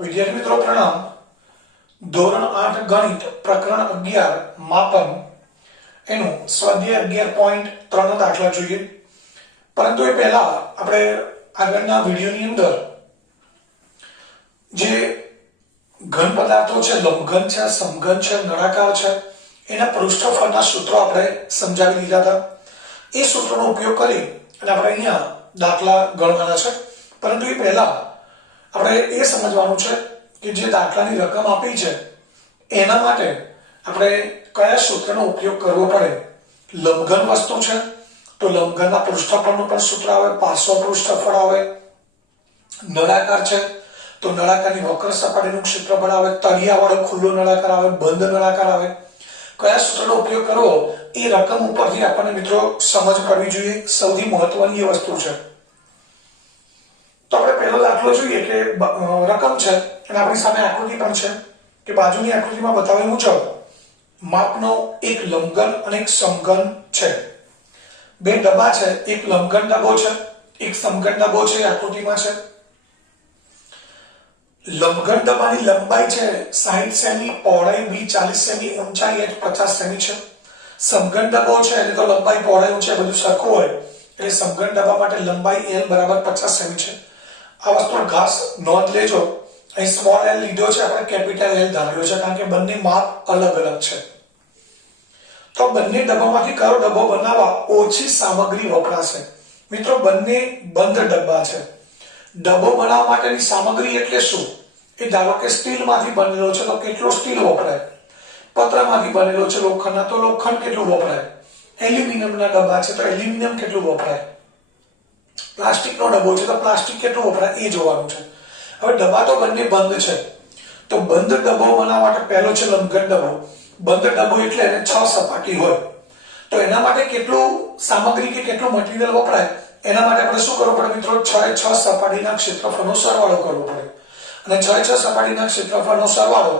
વિદ્યાર્થી મિત્રો પ્રણામ. ધોરણ 8 ગણિત પ્રકરણ 11 માપન એનું સ્વાધ્યાય 11.3 નો દાખલા જોઈએ. પરંતુ એ પહેલા આપણે આગળના વિડિયોની અંદર જે ઘન પદાર્થો છે, લંબઘન છે, સમઘન છે, નળાકાર છે, એના પૃષ્ઠફળના સૂત્રો આપણે સમજાવી દીધા હતા. એ સૂત્રોનો ઉપયોગ કરી અને આપણે અહીંયા દાખલા ગણવાના છે. પરંતુ એ પહેલા આપણે એ સમજવાનું છે કે જે દાખલાની રકમ આપી છે એના માટે આપણે કયા સૂત્રનો ઉપયોગ કરવો પડે. લંબઘન વસ્તુ છે તો લંબઘનના પૃષ્ઠફળનું પણ સૂત્ર આવે, પાર્શ્વ પૃષ્ઠફળ આવે. નળાકાર છે તો નળાકારની વક્ર સપાટીનું ક્ષેત્રફળ આવે, તળિયાવાળો ખુલ્લો નળાકાર આવે, બંધ નળાકાર આવે. કયા સૂત્રનો ઉપયોગ કરવો એ રકમ ઉપરથી આપણને મિત્રો સમજ પડવી જોઈએ. સૌથી મહત્વની એ વસ્તુ છે. તો આપણે પહેલો દાખલો જોઈએ કે રકમ છે અને આપણી સામે આકૃતિ પણ છે કે બાજુની આકૃતિમાં બતાવેલ મુજબ માપનો એક લંબઘન અને એક સમઘન છે. બે ડબ્બા છે, એક લંબઘન ડબ્બો છે, એક સમઘન ડબ્બો છે. આકૃતિમાં છે લંબઘન ડબ્બાની લંબાઈ છે 60 સેમી, પહોળાઈ b 40 સેમી, ઊંચાઈ h 50 સેમી છે. સમઘન ડબ્બો છે એટલે તો લંબાઈ પહોળાઈ ઊંચાઈ બધું સરખું હોય એટલે સમઘન ડબ્બા માટે લંબાઈ l બરાબર 50 સેમી છે. આ વસ્તુ ખાસ નોંધ લેજો. અહીં સ્મોલ l લીધો છે, આપણે કેપિટલ L ધારેલો છે કારણ કે બંને માપ અલગ અલગ છે. તો બંને ડબ્બામાંથી કયો ડબ્બો બનાવવા ઓછી સામગ્રી વપરાશે. મિત્રો બંને બંધ ડબ્બા છે. ડબ્બો બનાવવા માટેની સામગ્રી એટલે શું? એ ધારો કે સ્ટીલમાંથી બનેલો છે તો કેટલો સ્ટીલ વપરાય. પતરામાંથી બનેલો છે લોખંડના તો લોખંડ કેટલું વપરાય. એલ્યુમિનિયમના ડબ્બા છે તો એલ્યુમિનિયમ કેટલું વપરાય. પ્લાસ્ટિકનો ડબ્બો છે તો પ્લાસ્ટિક કેટલું વપરાય એ જોવાનું છે. હવે ડબ્બા તો બંને બંધ છે તો બંધ ડબ્બો બનાવવા માટે પહેલો છે લંબઘન ડબ્બો. બંધ ડબ્બો એટલે એને 6 સપાટી હોય તો એના માટે કેટલું સામગ્રી કે કેટલું મટીરીયલ વપરાય એના માટે આપણે શું કરવું પડે મિત્રો? 6 એ 6 સપાટીના ક્ષેત્રફળનો સરવાળો કરવો પડે. અને 6 એ 6 સપાટીના ક્ષેત્રફળનો સરવાળો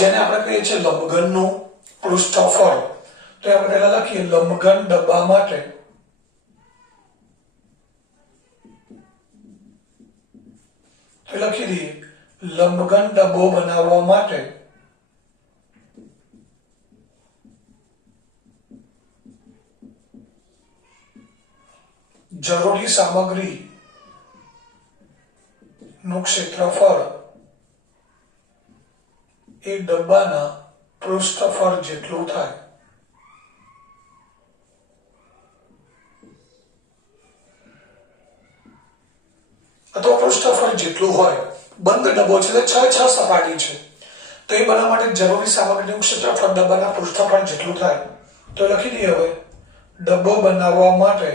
જેને આપણે કહીએ છીએ લંબઘનનું પૃષ્ઠફળ. તો આપણે પહેલા લખીએ લંબઘન ડબ્બા માટે તો લખી દઈએ લંબઘન ડબ્બો બનાવવા માટે જરૂરી સામગ્રી નું ક્ષેત્રફળ એ ડબ્બાના પૃષ્ઠફળ જેટલું થાય. અથવા પૃષ્ઠફળ જેટલું હોય. બંધ ડબ્બો છે એટલે 6 6 સપાટી છે તો એ બનાવવા માટે જરૂરી સામગ્રીનું ક્ષેત્રફળ ડબ્બાના પૃષ્ઠફળ જેટલું થાય. તો લખી દઈએ હવે ડબ્બો બનાવવા માટે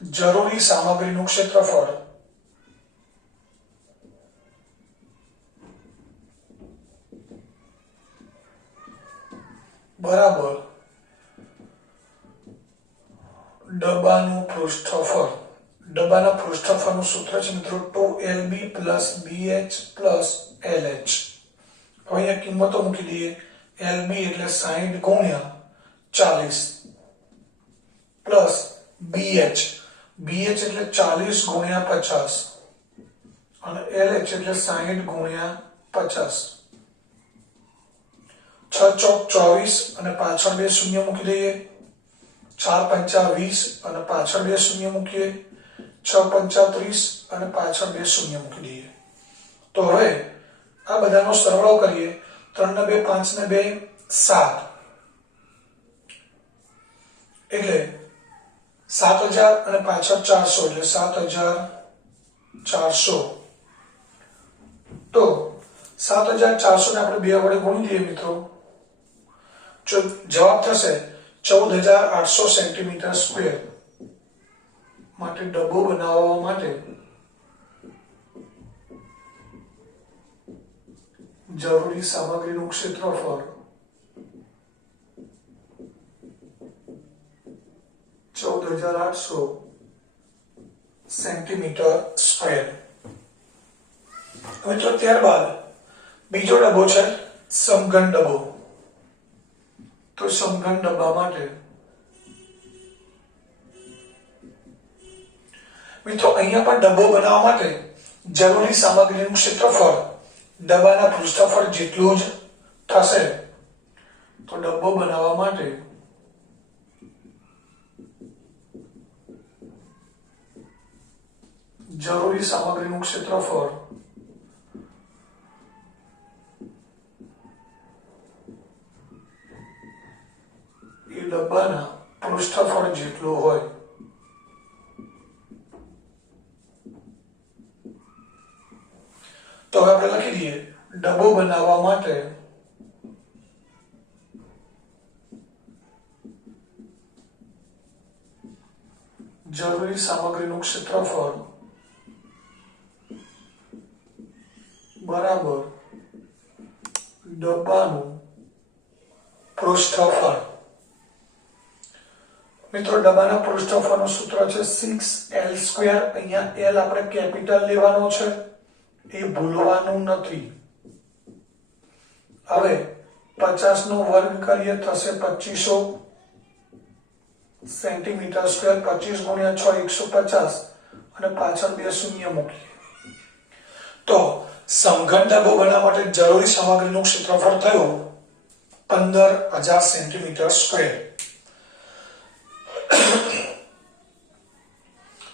જરૂરી સામગ્રીનું ક્ષેત્રફળ બરાબર ડબ્બાનું પૃષ્ઠફળ. ડબ્બાના પૃષ્ઠફળનું સૂત્ર છે મિત્રો 2lb + bh + lh. અહીંયા કિંમતો મૂકી દઈએ. lb એટલે 60 ગુણ્યા 40 પ્લસ bh એટલે 40 ગુણ્યા 50 અને lh એટલે 60 ગુણ્યા 50. 6 ચોક 24 અને પાછળ બે શૂન્ય મૂકી દઈએ. 4 પંચા 20 અને પાછળ બે શૂન્ય મૂકીએ. 6 પંચા 30 અને પાછળ બે શૂન્ય મૂકી દઈએ. તો હવે આ બધાનો સરવાળો કરીએ. 3 ને 2 5 ને 2 7 એટલે 7000 અને પાછળ 400 એટલે 7400. તો 7400 ને આપણે 2 વડે ગુણી દઈએ મિત્રો. જવાબ થશે 14800 સેન્ટીમીટર સ્ક્વેર. માટે ડબ્બો બનાવવા માટે જરૂરી સામગ્રીનું ક્ષેત્રફળ 14800 સેન્ટીમીટર સ્ક્વેર. મિત્રો ત્યારબાદ બીજો ડબ્બો છે સમઘન ડબ્બો. તો સમઘન ડબ્બા માટે મિત્રો અહીંયા પણ ડબ્બો બનાવવા માટે જરૂરી સામગ્રીનું ક્ષેત્રફળ ડબ્બાના પૃષ્ઠફળ જેટલું જ થશે. તો ડબ્બો બનાવવા માટે જરૂરી સામગ્રીનું ક્ષેત્રફળ એ ડબ્બાના પૃષ્ઠફળ જેટલું હોય. તો હવે આપણે લખી દઈએ ડબ્બો બનાવવા માટે જરૂરી સામગ્રીનું ક્ષેત્રફળ બરાબર ડબ્બાનું પૃષ્ઠફળ. મિત્રો ડબ્બાના પૃષ્ઠફળનું સૂત્ર છે 6l². અહીંયા l આપણે કેપિટલ લેવાનો છે, એ ભૂલવાનું નથી. હવે 50 નો વર્ગ કરીએ થશે 2500 સેન્ટીમીટર સ્ક્વેર. 25 × 6 150 અને પાછળ 2 શૂન્ય મૂકીએ તો સમઘન ડબ્બો બનાવવા માટે જરૂરી સામગ્રીનું ક્ષેત્રફળ થયું 15000 સેન્ટીમીટર સ્ક્વેર.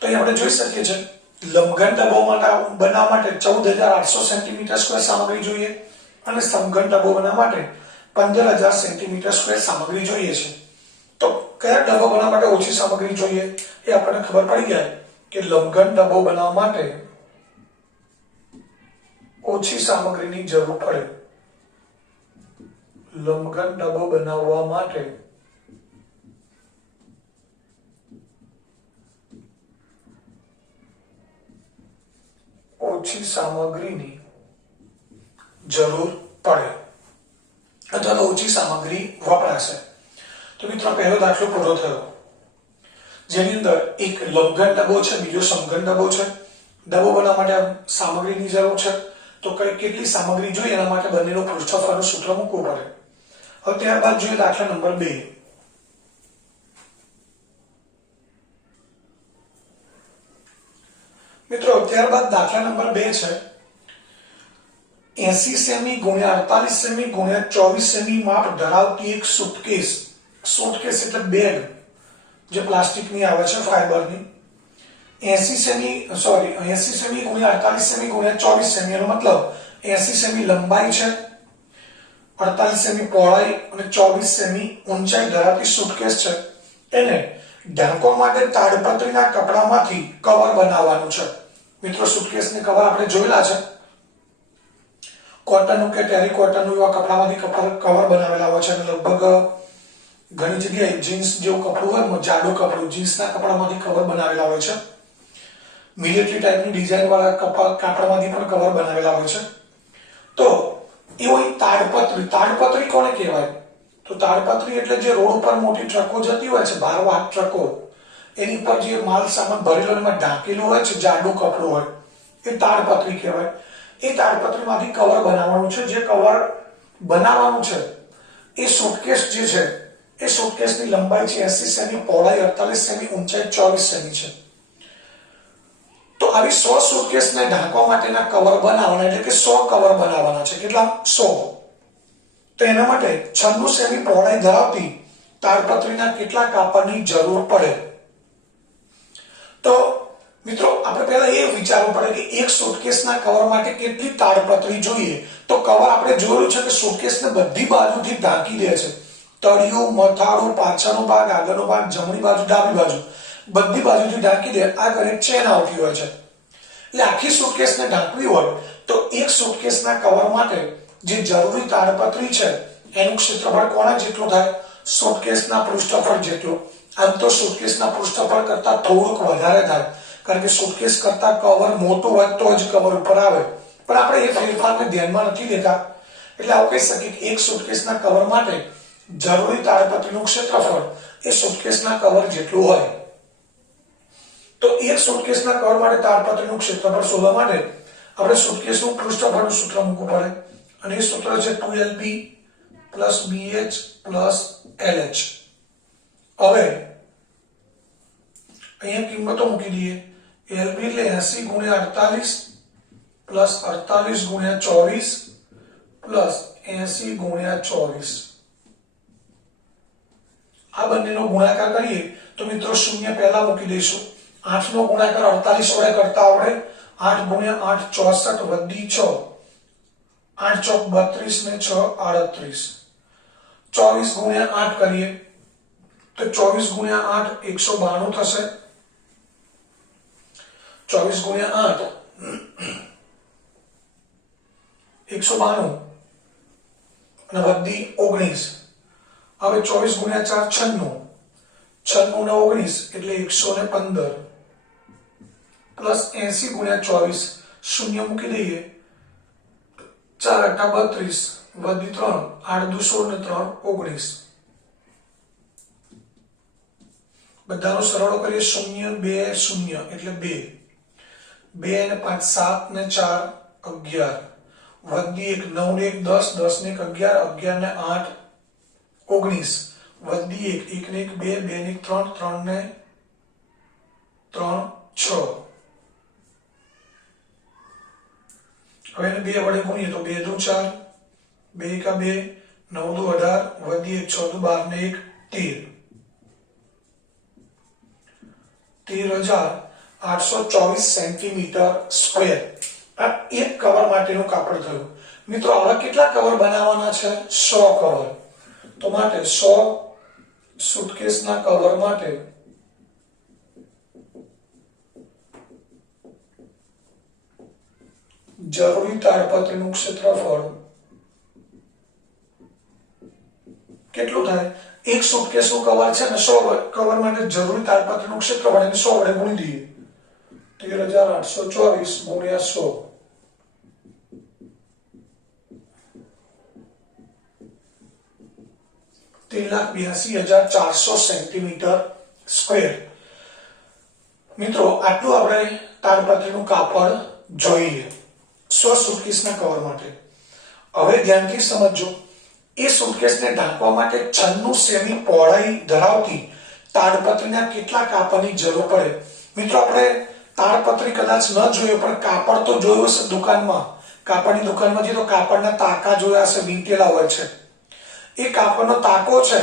તો અહીં આપણે જોઈ શકીએ છીએ લંબઘન ડબ્બો બનાવવા માટે 14800 સેન્ટીમીટર સ્ક્વેર સામગ્રી જોઈએ અને સમઘન ડબ્બો બનાવવા માટે 15000 સેન્ટીમીટર સ્ક્વેર સામગ્રી જોઈએ છે. તો કયા ડબ્બો બનાવવા માટે ઓછી સામગ્રી જોઈએ એ આપણને ખબર પડી જાય કે લંબઘન ડબ્બો બનાવવા માટે ઓછી સામગ્રીની જરૂર પડે. લંબઘન ડબ્બો બનાવવા માટે ઓછી સામગ્રીની જરૂર પડે અથવા તો ઓછી સામગ્રી વપરાશે. તો મિત્રો પહેલો દાખલો પૂરો થયો, જેની અંદર એક લંબઘન ડબ્બો છે, બીજો સમઘન ડબ્બો છે. ડબ્બો બનાવવા માટે સામગ્રીની જરૂર છે, તો કેટલી સામગ્રી જોઈએ એના માટે બંનેનો પૃષ્ઠફળનું સૂત્ર મૂકવું પડે. હવે ત્યારબાદ જોઈએ દાખલા નંબર 2. મિત્રો ત્યારબાદ દાખલા નંબર 2 છે 80 સેમી × 48 સેમી × 24 સેમી માપ ધરાવતી એક સુટકેસ. સુટકેસ એટલે બેગ જે પ્લાસ્ટિકની આવે છે, ફાઈબરની. 80 સેમી × 48 સેમી × 24 સેમી એનો મતલબ 80 સેમી લંબાઈ છે, 48 સેમી પહોળાઈ અને 24 સેમી ઊંચાઈ ધરાવતી સુટકેસ છે. એને ઢાંકવા માટે તાડપત્રીના કપડામાંથી કવર બનાવવાનું છે. મિત્રો સુટકેસની કવર આપણે જોયેલા છે, કોટનનું કે ટેરીકોટનનું એવા કપડામાંથી કવર બનાવેલા હોય છે અને લગભગ ઘણી જગ્યાએ જીન્સ જેવું કપડું હોય, જાડું કપડું, જીન્સના કપડામાંથી કવર બનાવેલા હોય છે. મિલિટરી ટાઈપની ડિઝાઇન વાળા કાપડમાંથી પણ કવર બનાવેલા હોય છે. તો એવો તાડપત્રી. તાડપત્રી કોને કહેવાય? તો તાડપત્રી એટલે જે રોડ ઉપર મોટી ટ્રકો જતી હોય છે, ભારવાહક ટ્રકો, એની પર જે માલ સામાન ભરેલો એમાં ઢાંકેલું હોય છે, જાડું કપડું હોય, એ તાડપત્રી કહેવાય. એ તાડપત્રીમાંથી કવર બનાવવાનું છે. જે કવર બનાવવાનું છે એ સુટકેસ જે છે એ સુટકેસની લંબાઈ છે 80 સેમી, પહોળાઈ 48 સેમી, ઊંચાઈ 24 સેમી છે. તો આવી 100 સુટકેસને ઢાંકવા માટેના કવર બનાવવાના, એટલે કે 100 કવર બનાવવાના છે. કેટલા? 100. તો એના માટે 96 સેમી પહોળાઈ ધરાવતી તાડપત્રીના કેટલા કાપડની જરૂર પડે? તો મિત્રો આપણે પહેલા એ વિચારવું પડે કે એક સુટકેસના કવર માટે કેટલી તાડપત્રી જોઈએ. તો કવર આપણે જોયું છે કે સુટકેસને બધી બાજુથી ઢાંકી દે છે. તળિયું, મથાળું, પાછળનો ભાગ, આગળનો ભાગ, જમણી બાજુ, ડાબી બાજુ, બધી બાજુથી ઢાંકી દે. આગળ એક ચેન આવતી હોય છે. એટલે આખી સુટકેસને ઢાંકવી હોય તો એક સુટકેસના કવર માટે જે જરૂરી તાડપત્રી છે એનું ક્ષેત્રફળ કોના જેટલું થાય? સુટકેસના પૃષ્ઠફળ જેટલું. આમ તો સુટકેસના પૃષ્ઠફળ કરતા થોડુંક વધારે થાય, કારણ કે સુટકેસ કરતા કવર મોટું હોય તો જ કવર ઉપર આવે, પણ આપણે એ ફેરફારને ધ્યાનમાં નથી લેતા. એટલે આવું કહી શકીએ કે એક સુટકેસના કવર માટે જરૂરી તાડપત્રીનું ક્ષેત્રફળ એ સુટકેસના કવર જેટલું હોય. તો એક સુટકેસના કવર માટે તાડપત્રીનું ક્ષેત્રફળ શોધવા માટે આપણે સુટકેસનું પૃષ્ઠફળનું સૂત્ર મૂકવું પડે, અને એ સૂત્ર છે 2lb + bh + lh. હવે અહીંયા કિંમતો મૂકી દઈએ. LB એટલે 80 ગુણ્યા 48 પ્લસ 48 ગુણ્યા 24 પ્લસ 80 ગુણ્યા 24. આ બંનેનો ગુણાકાર કરીએ તો મિત્રો શૂન્ય પહેલા મૂકી દઈશું. 8 નો ગુણાકાર 48 વડે કરતા આવડે. 8 ગુણ્યા 8 64 વધી 6. 8 ચોક 32 ને 6 38. 24 ગુણ્યા 8 કરીએ તો 24 ગુણ્યા 8 192 થશે. 24 ગુણ્યા 8 192 અને વધી 19. હવે 24 ગુણ્યા 4 96. 96 ને 19 એટલે 115 પ્લસ 80 ગુણ્યા 24 શૂન્ય મૂકી દઈએ. 4 8 32 વધી 3 8 2 16 ને 3 19. બધાનો સરવાળો કરીએ. 0 2 0 એટલે 2. 2 ને 5 7 ને 4 11 વધી 1 9 ને 1 10 10 ને 1 11 11 ને 8 19 વધી 1 1 ને 1 2 2 ને 3 3 ને 3 6. હવે એને 2 વડે ગુણીએ તો 2 દુ 4 2 કા 2 9 દુ 18 વધી 1 6 દુ 12 ને 1 13. 13,824 સેન્ટીમીટર સ્ક્વેર આ એક કવર માટેનું કાપડ થયું. મિત્રો આવા કેટલા કવર બનાવવાના છે? 100 કવર. તો માટે 100 સુટકેસના કવર માટે જરૂરી તાડપત્રીનું ક્ષેત્રફળ કેટલું થાય? એક સુટકેસનું કવર છે ને 100 કવર માટે જરૂરી તાડપત્રીનું ક્ષેત્રફળ એને 100 વડે ગુણી દઈએ. 13,824 ગુણ્યા 100 3,82,400 સેન્ટીમીટર સ્ક્વેર. મિત્રો આટલું આપણે તાડપત્રીનું કાપડ જોઈએ 100 સુટકેસના કવર માટે. હવે ધ્યાનથી સમજો. એ સુટકેસને ઢાંકવા માટે 96 સેમી પહોળાઈ ધરાવતી તાડપત્રીના કેટલા કાપડની જરૂર પડે? મિત્રો આપણે તાડપત્રી કદાચ ન જોયો પણ કાપડ તો જોયો હશે દુકાનમાં. કાપડની દુકાનમાં જે તો કાપડના તાકા જોયા હશે, વીંટેલા હોય છે. એ કાપડનો તાકો છે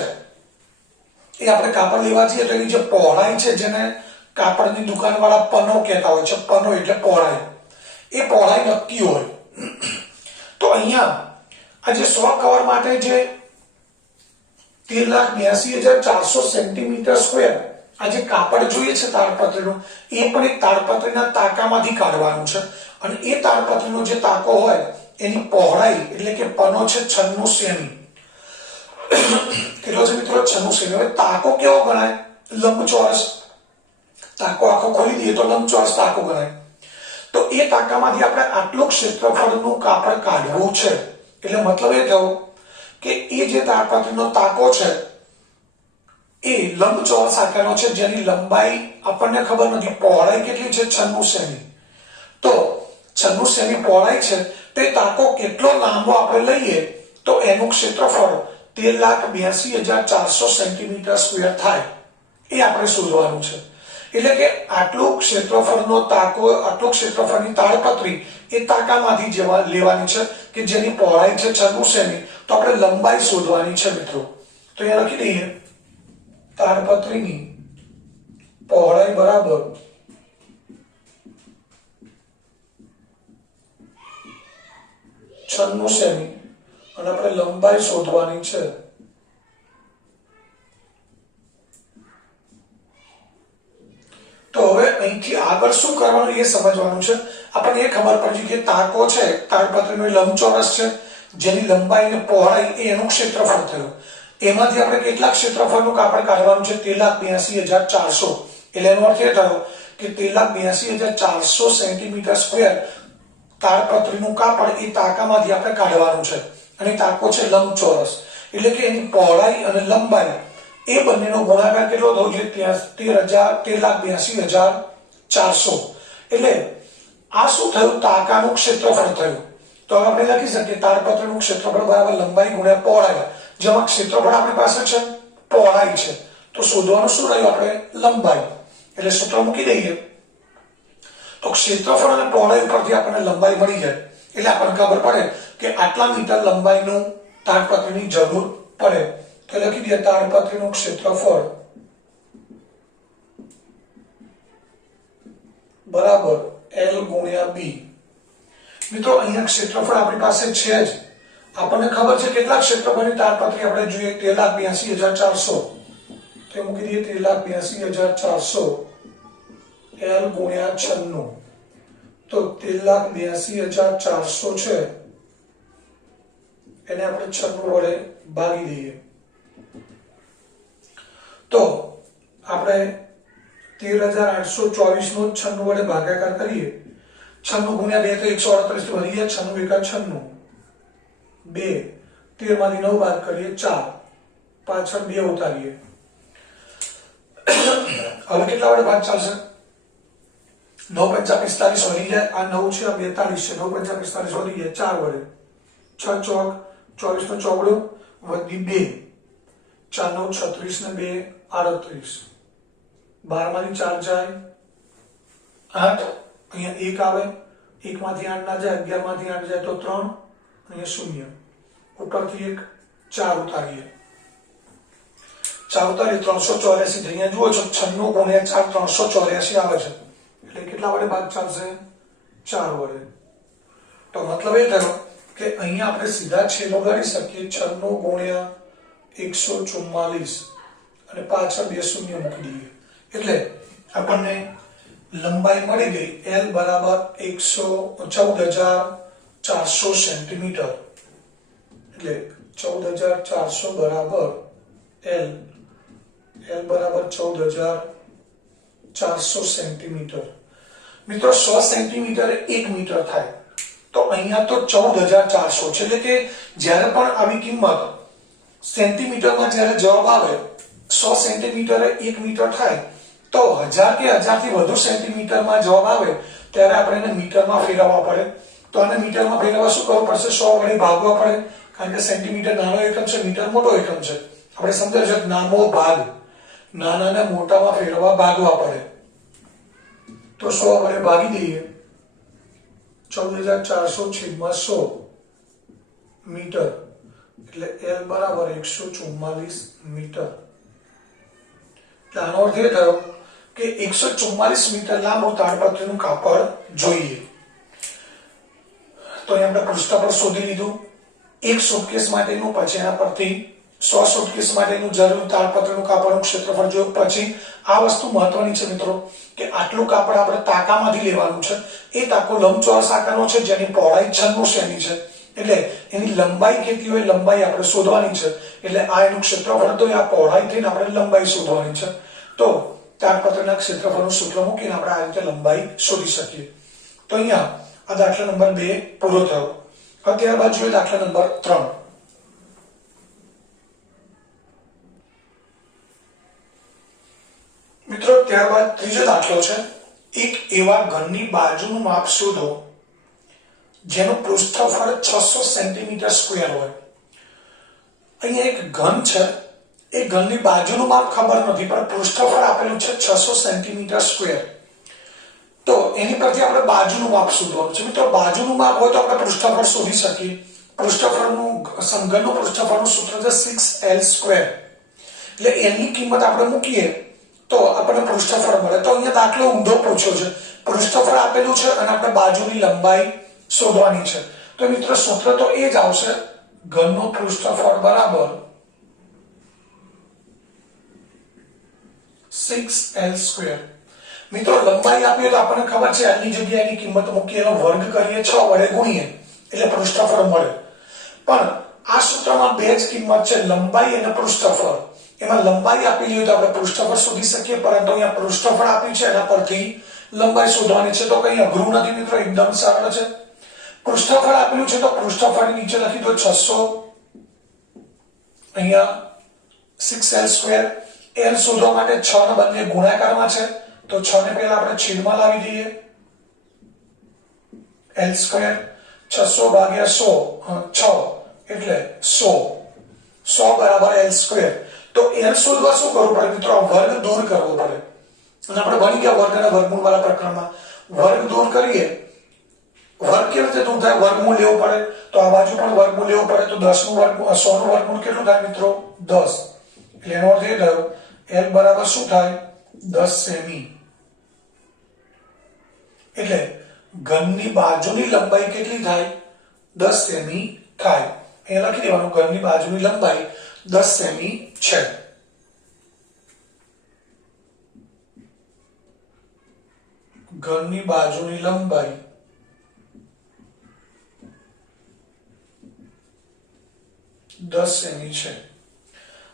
એ આપણે કાપડ લેવા જઈએ તો એની જે પહોળાઈ છે જેને કાપડની દુકાનવાળા પનો કહેતા હોય છે. પનો એટલે પહોળાઈ. એ પહોળાઈ નક્કી હોય. તો અહીંયા આ જે 100 કવર માટે જે 13,82,400 સેન્ટીમીટર સ્ક્વેર આ જે કાપડ જોઈએ છે તાડપત્રીનું એ પણ એક તાડપત્રીના તાકામાંથી કાઢવાનું છે. અને એ તાડપત્રીનો જે તાકો હોય એની પહોળાઈ એટલે કે પનો છે 96 સેમી. કેટલો છે મિત્રો? 96 સેમી. હવે તાકો કેવો ગણાય? લંબચોરસ. તાકો આખો ખોલી દઈએ તો લંબચોરસ તાકો ગણાય. તો એ તાકામાંથી આપણે આટલું ક્ષેત્રફળનું કાપડ કાઢવું છે. એટલે મતલબ એ થયો કે એ જે તાડપત્રીનો તાકો છે એ લંબચોરસ આકારનો છે જેની લંબાઈ આપણને ખબર નથી. પહોળાઈ કેટલી છે? 96 સેમી. તો 96 સેમી પહોળાઈ છે તો એ તાકો કેટલો લાંબો આપણે લઈએ તો એનું ક્ષેત્રફળ 13,82,400 સેન્ટીમીટર સ્ક્વેર થાય. એ આપણે શોધવાનું છે. એટલે કે આટલું ક્ષેત્રફળનો તાકો, આટલું ક્ષેત્રફળની તાડપત્રી એ તાકામાંથી લેવાની છે કે જેની પહોળાઈ છે 96 સેમી. તો આપણે લંબાઈ શોધવાની છે મિત્રો. તો અહીંયા લખી દઈએ તાડપત્રીની પહોળાઈ બરાબર છન્નું સેમી અને આપણે લંબાઈ શોધવાની છે. તો હવે અહીંથી આગળ શું કરવાનું એ સમજવાનું છે. આપણને એ ખબર પડી કે તાકો છે તાડપત્રીનો લંબચોરસ છે જેની લંબાઈ અને પહોળાઈ એ એનું ક્ષેત્રફળ થયું. એમાંથી આપણે કેટલા ક્ષેત્રફળનું કાપડ કાઢવાનું છે? 13,82,400. એટલે એનો અર્થ એ થયો કે 13,82,400 સેન્ટીમીટર સ્ક્વેર તાડપત્રીનું કાપડ એ તાકામાંથી આપણે કાઢવાનું છે. અને તાકો છે લંબચોરસ એટલે કે એની પહોળાઈ અને લંબાઈ એ બંનેનો ગુણાકાર કેટલો થયો છે? 13,82,400. એટલે આ શું થયું? તાકાનું ક્ષેત્રફળ થયું. તો હવે આપણે લખી શકીએ તાડપત્રીનું ક્ષેત્રફળ બરાબર લંબાઈ ગુણ્યા પહોળાઈ. જેમાં ક્ષેત્રફળ આપણી પાસે છે, પહોળાઈ છે. તો શોધવાનું શું રહ્યું? આપણે લંબાઈ. એટલે સૂત્ર મૂકી દઈએ. તો ક્ષેત્રફળ અને પહોળાઈ ઉપરથી આપણને લંબાઈ મળી જાય એટલે આપણને ખબર પડે કે આટલા મીટર લંબાઈનું તાડપત્રીની જરૂર પડે. તો લખી દઈએ તાડપત્રીનું ક્ષેત્રફળ બરાબર L ગુણ્યા B. મિત્રો અહીંયા ક્ષેત્રફળ આપણી પાસે છે જ, આપણને ખબર છે કેટલા ક્ષેત્રફળની તાડપત્રી આપણે જોઈએ 13,82,400. તો મૂકી દઈએ 13,82,400 L ગુણ્યા 96. તો 13,82,400 છે એને આપણે 96 વડે ભાગી દઈએ તો આપણે 13,824 નો 96 વડે ભાગાકાર કરીએ. 96 ગુણ્યા 2 તો 138 વધી ગયા. 96 એકા 96 2 13 માંથી 9 બાદ કરીએ 4 પાછળ 2 ઉતારીએ. હવે કેટલા વડે ભાગ ચાલશે? 9 પંચા 45 વધી જાય. આ 9 છે, આ 42 છે. 9 પંચા 45 વધી જાય 4 વડે. 6 ચોક 24 નો ચોગડો વધી 2 4 9 36 ને 2 38. 12 માંથી 4 જાય 8. અહીંયા 1 આવે, 1 માંથી 8 ના જાય, 11 માંથી 8 જાય તો 3, અહીંયા 0. ઉપરથી 1 4 ઉતારીએ. 4 ઉતારીએ 384. અહીંયા જુઓ છો 96 ગુણ્યા 4 384 આવે છે. એટલે કેટલા વડે ભાગ ચાલશે? 4 વડે. તો મતલબ એ થયો કે અહીંયા આપણે સીધા છેદ લગાડી શકીએ 96 ગુણ્યા 144 અને પાછળ 2 શૂન્ય મૂકી દઈએ એટલે આપણને લંબાઈ મળી ગઈ L બરાબર 14,400 સેન્ટીમીટર. એટલે 14,400 બરાબર L બરાબર 14,400 સેન્ટીમીટર. મિત્રો 100 સેન્ટીમીટર 1 મીટર થાય. તો અહીંયા તો 14,400 છે એટલે કે જ્યારે પણ આવી કિંમત સેન્ટીમીટરમાં જ્યારે જવાબ આવે 100 સેન્ટીમીટરે 1 મીટર થાય તો 1000 કે 1000 થી વધુ સેન્ટીમીટરમાં જવાબ આવે ત્યારે આપણે એને મીટરમાં ફેરવવા પડે. તો આને મીટરમાં ફેરવવા શું કરવું પડશે? 100 વડે ભાગવા પડે કારણ કે સેન્ટીમીટર નાનો એકમ છે, મીટર મોટો એકમ છે. આપણે સમજાય છે નાનો ભાગ નાનાને મોટામાં ફેરવવા ભાગવા પડે. તો 100 વડે ભાગી દઈએ 14,400 છેદમાં 100 મીટર એટલે L બરાબર 144 મીટર. એટલે આનો અર્થ એ થયો કે 144 મીટર લાંબુ તાડપત્રીનું કાપડ જોઈએ. તો અહીં આપણે પૃષ્ઠફળ શોધી લીધું. એક સુટકેસ માટેનું, પછી એના પરથી 100 સુટકેસ માટેનું જરૂરી તાડપત્રીનું કાપડનું ક્ષેત્રફળ જોયું. પછી આ વસ્તુ મહત્વની છે મિત્રો કે આટલું કાપડ આપણે તાકામાંથી લેવાનું છે. એ તાકો લંબચોરસ આકારનો છે જેની પહોળાઈ 96 સેમી છે. એટલે એની લંબાઈ કેટલી હોય લંબાઈ આપણે શોધવાની છે. એટલે આ એનું ક્ષેત્રફળ તો આ પહોળાઈ થઈને આપણે લંબાઈ શોધવાની છે. તો તાડપત્રના ક્ષેત્રફળનું સૂત્ર મૂકીને આપણે આ રીતે લંબાઈ શોધી શકીએ. તો અહીંયા આ દાખલા નંબર 2 પૂરો થયો. હવે ત્યારબાદ જોઈએ દાખલા નંબર 3. મિત્રો ત્યારબાદ ત્રીજો દાખલો છે. એક એવા ઘનની બાજુનું માપ શોધો જેનું પૃષ્ઠફળ 600 સેન્ટીમીટર સ્ક્વેર હોય. અહીંયા એક ઘન છે, એ ઘનની બાજુનું માપ ખબર નથી પણ પૃષ્ઠફળ આપેલું છે 600 સેન્ટીમીટર સ્ક્વેર. તો એની પરથી આપણે બાજુનું માપ શોધવાનું છે. મિત્રો બાજુનું માપ હોય તો આપણે પૃષ્ઠફળ શોધી શકીએ. પૃષ્ઠફળનું સમઘનનું પૃષ્ઠફળનું સૂત્ર છે 6L સ્ક્વેર. એટલે એની કિંમત આપણે મૂકીએ તો આપણને પૃષ્ઠફળ મળે. તો અહીંયા દાખલો ઊંધો પૂછ્યો છે. પૃષ્ઠફળ આપેલું છે અને આપણે બાજુની લંબાઈ શોધવાની છે. તો મિત્રો સૂત્ર તો એ જ આવશે ઘનનું પૃષ્ઠફળ બરાબર 6L સ્ક્વેર. મિત્રો લંબાઈ આપી તો આપણને ખબર છે આની જગ્યાએ એની કિંમત મૂકીએ એનો વર્ગ કરીએ 6 વડે ગુણીએ એટલે પૃષ્ઠફળ મળે. પણ આ સૂત્રમાં બે જ કિંમત છે લંબાઈ અને પૃષ્ઠફળ. એમાં લંબાઈ આપેલી હોય તો આપણે પૃષ્ઠફળ શોધી શકીએ પરંતુ અહીંયા પૃષ્ઠફળ આપ્યું છે એના પરથી લંબાઈ શોધવાની છે. તો કઈ અઘરું નથી મિત્રો, એકદમ સરળ છે. પૃષ્ઠફળ આપેલું છે તો પૃષ્ઠફળ નીચે લખી દો 600 અહીંયા 6L સ્ક્વેર. L શોધવા માટે 6 ના બદલે ગુણાકારમાં છે તો 6 ને પહેલા આપણે છેદમાં લાવી દઈએ. L સ્ક્વેર 600 ભાગ્યા 100 6 એટલે 100 બરાબર L સ્ક્વેર. તો L શોધવા શું કરવું પડે મિત્રો? વર્ગ દૂર કરવો પડે. અને આપણે ભણી ગયા વર્ગ અને વર્ગમૂળ વાળા પ્રકરણમાં વર્ગ દૂર કરીએ, વર્ગ કેવી રીતે દૂર થાય? વર્ગમૂળ લેવું પડે, તો આ બાજુ પણ વર્ગમૂળ લેવું પડે, તો 10 નું વર્ગમૂળ 100 નું વર્ગમૂળ કેટલું થાય મિત્રો? 10. એટલે એનો અર્થ એ થયો L બરાબર શું થાય? 10 સેમી. એટલે ઘનની બાજુની લંબાઈ કેટલી થાય? 10 સેમી થાય. અહીંયા લખી દેવાનું ઘનની બાજુની લંબાઈ 10 સેમી છે. ઘનની બાજુની લંબાઈ 10 સેમી છે.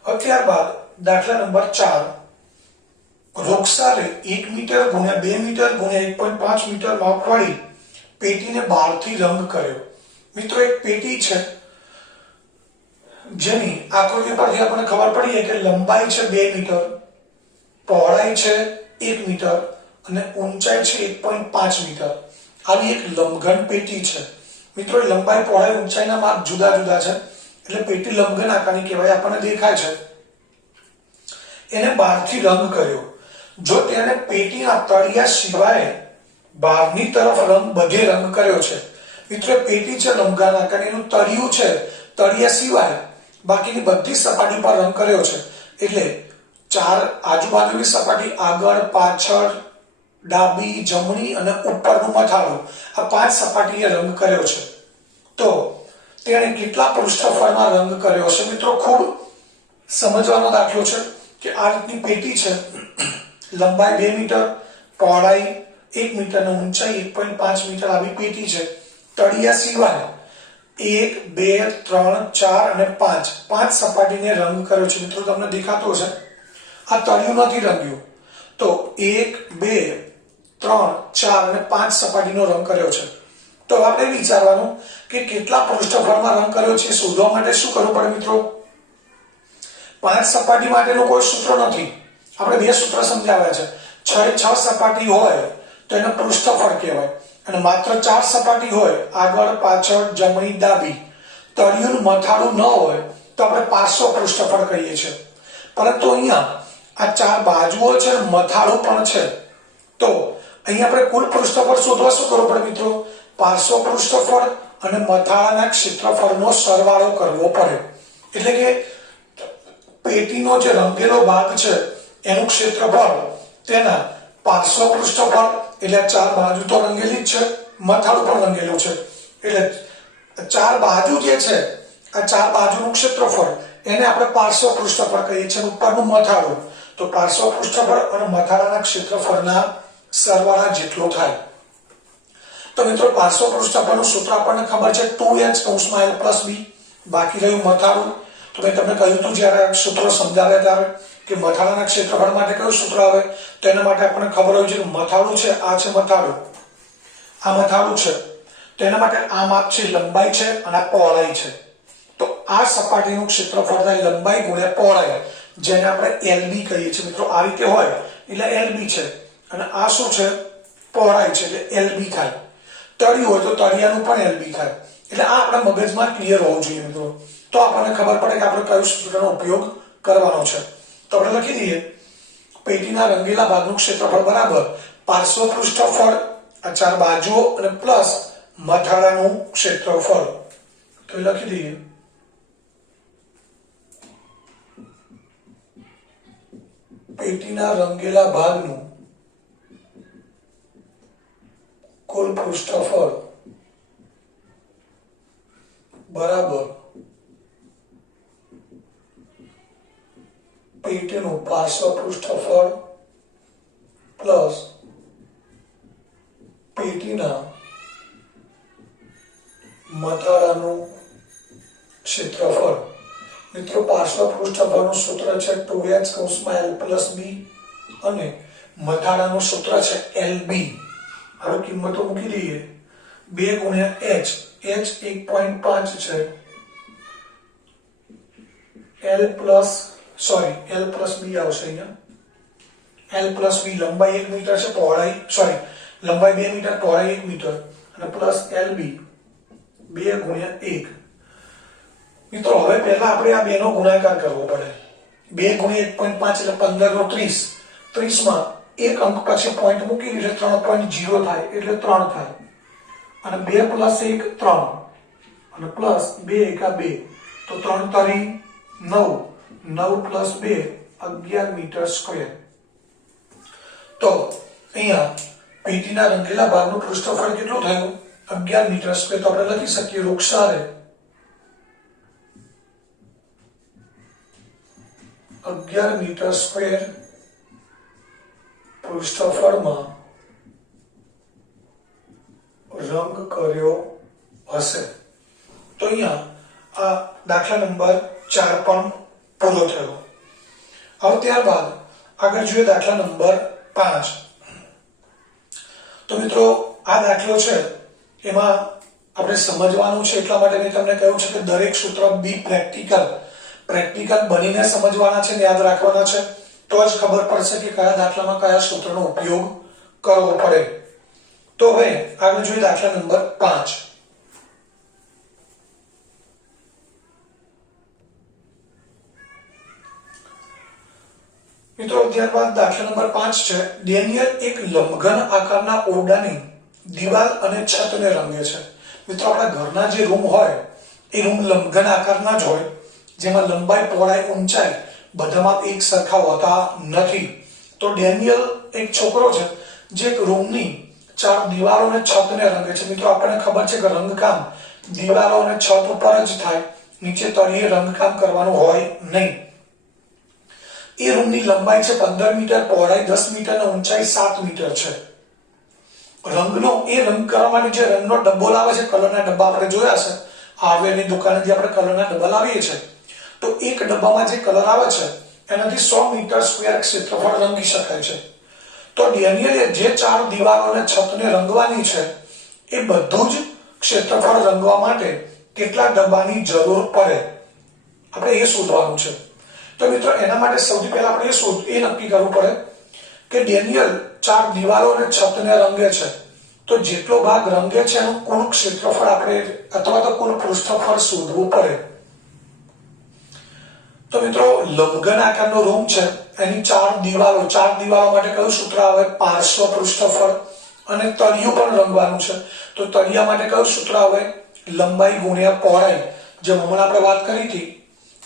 હવે ત્યારબાદ દાખલા નંબર 4. રોકસારે 1 મીટર ગુણ્યા 2 મીટર ગુણ્યા 1.5 મીટર માપવાળી પેટીને બહારથી રંગ કર્યો. મિત્રો એક પેટી છે જેની આકૃતિ પરથી આપણને ખબર પડી કે લંબાઈ છે 2 મીટર, પહોળાઈ છે 1 મીટર અને ઊંચાઈ છે 1.5 મીટર. આવી એક લંબઘન પેટી છે. મિત્રો લંબાઈ, પહોળાઈ, ઊંચાઈના માપ જુદા જુદા છે, એટલે પેટી લંબઘન આકારની કહેવાય. આપણને દેખાય છે. એને બહારથી રંગ કર્યો. જો તેને પેટીના તળિયા સિવાય બહારની તરફ બધે રંગ કર્યો છે. મિત્રો પેટી છે લંબઘન આકારની, એનું તળિયું છે, તળિયા સિવાય બાકીની બધી સપાટી પર રંગ કર્યો છે. એટલે 4 આજુબાજુની સપાટી, આગળ, પાછળ, ડાબી, જમણી અને ઉપરનું મથાળું, આ 5 સપાટીએ રંગ કર્યો છે. તો તેણે કેટલા પૃષ્ઠફળમાં રંગ કર્યો છે? મિત્રો ખૂબ સમજવાનો દાખલો છે કે આ રીતની પેટી છે, લંબાઈ 2 મીટર, પહોળાઈ 1 મીટર અને ઊંચાઈ 1.5 મીટર આવી પેટી છે. તળિયા સિવાય 1, 2, 3, 4 અને 5 સપાટીને રંગ કર્યો છે. મિત્રો તમને દેખાતો હશે, આ તળિયું નથી રંગ્યું. તો 1, 2, 3, 4 અને 5 સપાટીનો રંગ કર્યો છે. તો આપણે વિચારવાનું કે કેટલા પૃષ્ઠફળમાં રંગ કર્યો છે શોધવા માટે શું કરવું પડે મિત્રો? 5 સપાટી માટેનું કોઈ સૂત્ર નથી. આપણે 2 સૂત્ર સમજાવ્યા છે. 6 સપાટી હોય તો એને પૃષ્ઠફળ કહેવાય, અને માત્ર 4 સપાટી હોય, આગળ, પાછળ, જમણી, ડાબી, તળિયું મથાળું ન હોય તો આપણે પાર્શ્વ પૃષ્ઠફળ કહીએ છીએ. પરંતુ અહીંયા આ 4 બાજુઓ છે, મથાળું પણ છે. તો અહીંયા આપણે કુલ પૃષ્ઠફળ શોધવા શું કરવું પડે મિત્રો? પાર્શ્વ પૃષ્ઠફળ અને મથાળાના ક્ષેત્રફળનો સરવાળો કરવો પડે. એટલે કે પેટીનો જે રંગેલો ભાગ છે એનું ક્ષેત્રફળ તેના પાર્શ્વ પૃષ્ઠફળ, એટલે 4 બાજુ તો રંગેલી જ છે, મથાળું પણ રંગેલું છે, એટલે 4 બાજુ જે છે આ 4 બાજુનું ક્ષેત્રફળ એને આપણે પાર્શ્વ પૃષ્ઠફળ કહીએ છીએ, ઉપરનું મથાળું. તો પાર્શ્વ પૃષ્ઠફળ અને મથાળાના ક્ષેત્રફળના સરવાળા જેટલો થાય. તો મિત્રો પાર્શ્વ પૃષ્ઠફળનું સૂત્ર આપણને ખબર છે 2h કૌંસમાં l + b. બાકી રહ્યું મથાળું. તો મેં તમને કહ્યું હતું જ્યારે સૂત્રો સમજાવ્યા ત્યારે કે મથાળાના ક્ષેત્રફળ માટે કયું સૂત્ર આવે? તો એના માટે આપણને ખબર હોય છે કે મથાળું છે, આ છે મથાળું, આ મથાળું છે. તો એના માટે આ માપ છે લંબાઈ છે અને આ પહોળાઈ છે. તો આ સપાટીનું ક્ષેત્રફળ થાય લંબાઈ ગુણ્યા પહોળાઈ, જેને આપણે LB કહીએ છીએ. મિત્રો આ રીતે હોય એટલે LB છે, અને આ શું છે? પહોળાઈ છે, એટલે LB થાય. તળિયું હોય તો તળિયાનું પણ LB થાય. એટલે આ આપણા મગજમાં ક્લિયર હોવું જોઈએ મિત્રો. તો આપણને ખબર પડે કે આપણે કયું સૂત્રનો ઉપયોગ કરવાનો છે. તો આપણે લખી દઈએ પેટીના રંગેલા ભાગનું ક્ષેત્રફળ બરાબર પાર્શ્વ પૃષ્ઠફળ, આ 4 બાજુઓ અને પ્લસ મથાળાનું ક્ષેત્રફળ. તો લખી દઈએ પેટીના રંગેલા ભાગનું કુલ પૃષ્ઠફળ બરાબર પેટીનું પાર્શ્વ પૃષ્ઠફળ પ્લસ પેટીના મથાળાનું ક્ષેત્રફળ. મિત્રો પાર્શ્વ પૃષ્ઠફળનું સૂત્ર છે 2h કૌંસમાં l + b અને મથાળાનું સૂત્ર છે LB. હવે કિંમતો મૂકી દઈએ. 2 ગુણ્યા h, h 1.5 છે, l + b આવશે અહીંયા. l + b લંબાઈ 1 મીટર છે, પહોળાઈ લંબાઈ 2 મીટર, પહોળાઈ 1 મીટર, અને પ્લસ LB 2 ગુણ્યા 1. મિત્રો હવે પહેલા આપણે આ બેનો ગુણાકાર કરવો પડે. 2 ગુણ્યા 1.5 એટલે 15 નો 30. 30 માં એક અંક પછી પોઈન્ટ મૂકી એટલે 3.0 થાય એટલે 3 થાય અને 2 + 1 3 અને પ્લસ 2 એકા 2 તો 3 તરી 9 9 + 2 11 મીટર સ્ક્વેર। તો અહીંયા પેટીના રંગેલા ભાગનું પૃષ્ઠફળ કેટલું થયું 11 મીટર સ્ક્વેર। તો આપણે લખી શકીએ વૃક્ષારે 11 મીટર સ્ક્વેર પૃષ્ઠફળમાં રંગ કર્યો હશે। તો અહીંયા આ દાખલા નંબર 4 પણ પૂરો થયો। હવે ત્યારબાદ આગળ જોઈએ દાખલા નંબર 5। તો મિત્રો આ દાખલો છે એમાં આપણે સમજવાનું છે એટલા માટે મેં તમને કહ્યું છે કે દરેક સૂત્ર બી પ્રેક્ટિકલ બનીને સમજવાના છે, યાદ રાખવાના છે, તો જ ખબર પડશે કે કયા દાખલામાં કયા સૂત્રનો ઉપયોગ કરવો પડે। તો હવે આગળ જોઈએ દાખલા નંબર 5। મિત્રો ત્યારબાદ દાખલા નંબર 5 છે ડેનિયલ એક લંબઘન આકારના ઓરડાની દિવાલ અને છતને રંગે છે। મિત્રો આપણા ઘરના જે રૂમ હોય એ રૂમ લંબઘન આકારના જ હોય, જેમાં લંબાઈ પહોળાઈ ઊંચાઈ બધામાં એક સરખા હોતા નથી। તો ડેનિયલ એક છોકરો છે જે એક રૂમની 4 દિવાલો અને છતને રંગે છે। મિત્રો આપણને ખબર છે કે રંગકામ દિવાલો અને છત ઉપર જ થાય, નીચે તળિયે રંગકામ કરવાનું હોય નહીં। એ રૂમની લંબાઈ છે 15 મીટર, પહોળાઈ 10 મીટર અને ઊંચાઈ 7 મીટર છે। રંગ કરવા માટે જે રંગનો ડબ્બો લાવે છે, કલરના ડબ્બા આપણે જોયા છે હાર્ડવેરની દુકાનેથી આપણે કલરના ડબ્બા લાવીએ છીએ, તો એક ડબ્બામાં જે કલર આવે છે એનાથી 100 મીટર સ્ક્વેર ક્ષેત્રફળ રંગી શકાય છે। તો ડેનિયલે જે 4 દિવાલો અને છતને રંગવાની છે એ બધું જ ક્ષેત્રફળ રંગવા માટે કેટલા ડબ્બાની જરૂર પડે આપણે એ શોધવાનું છે। તો મિત્રો એના માટે સૌથી પહેલા આપણે એ નક્કી કરવું પડે કે ડેનિયલ 4 દિવાલો અને છતને રંગે છે, તો જેટલો ભાગ રંગે છે એનું કુલ ક્ષેત્રફળ આપણે અથવા તો કુલ પૃષ્ઠફળ શોધવું પડે। તો મિત્રો લંબઘન આકારનો રૂમ છે, એની 4 દિવાલો માટે કયું સૂત્ર આવે પાર્શ્વ પૃષ્ઠફળ, અને તળિયું પણ રંગવાનું છે તો તળિયા માટે કયું સૂત્ર આવે લંબાઈ ગુણ્યા પહોળાઈ। જેમ હમણાં આપણે વાત કરી હતી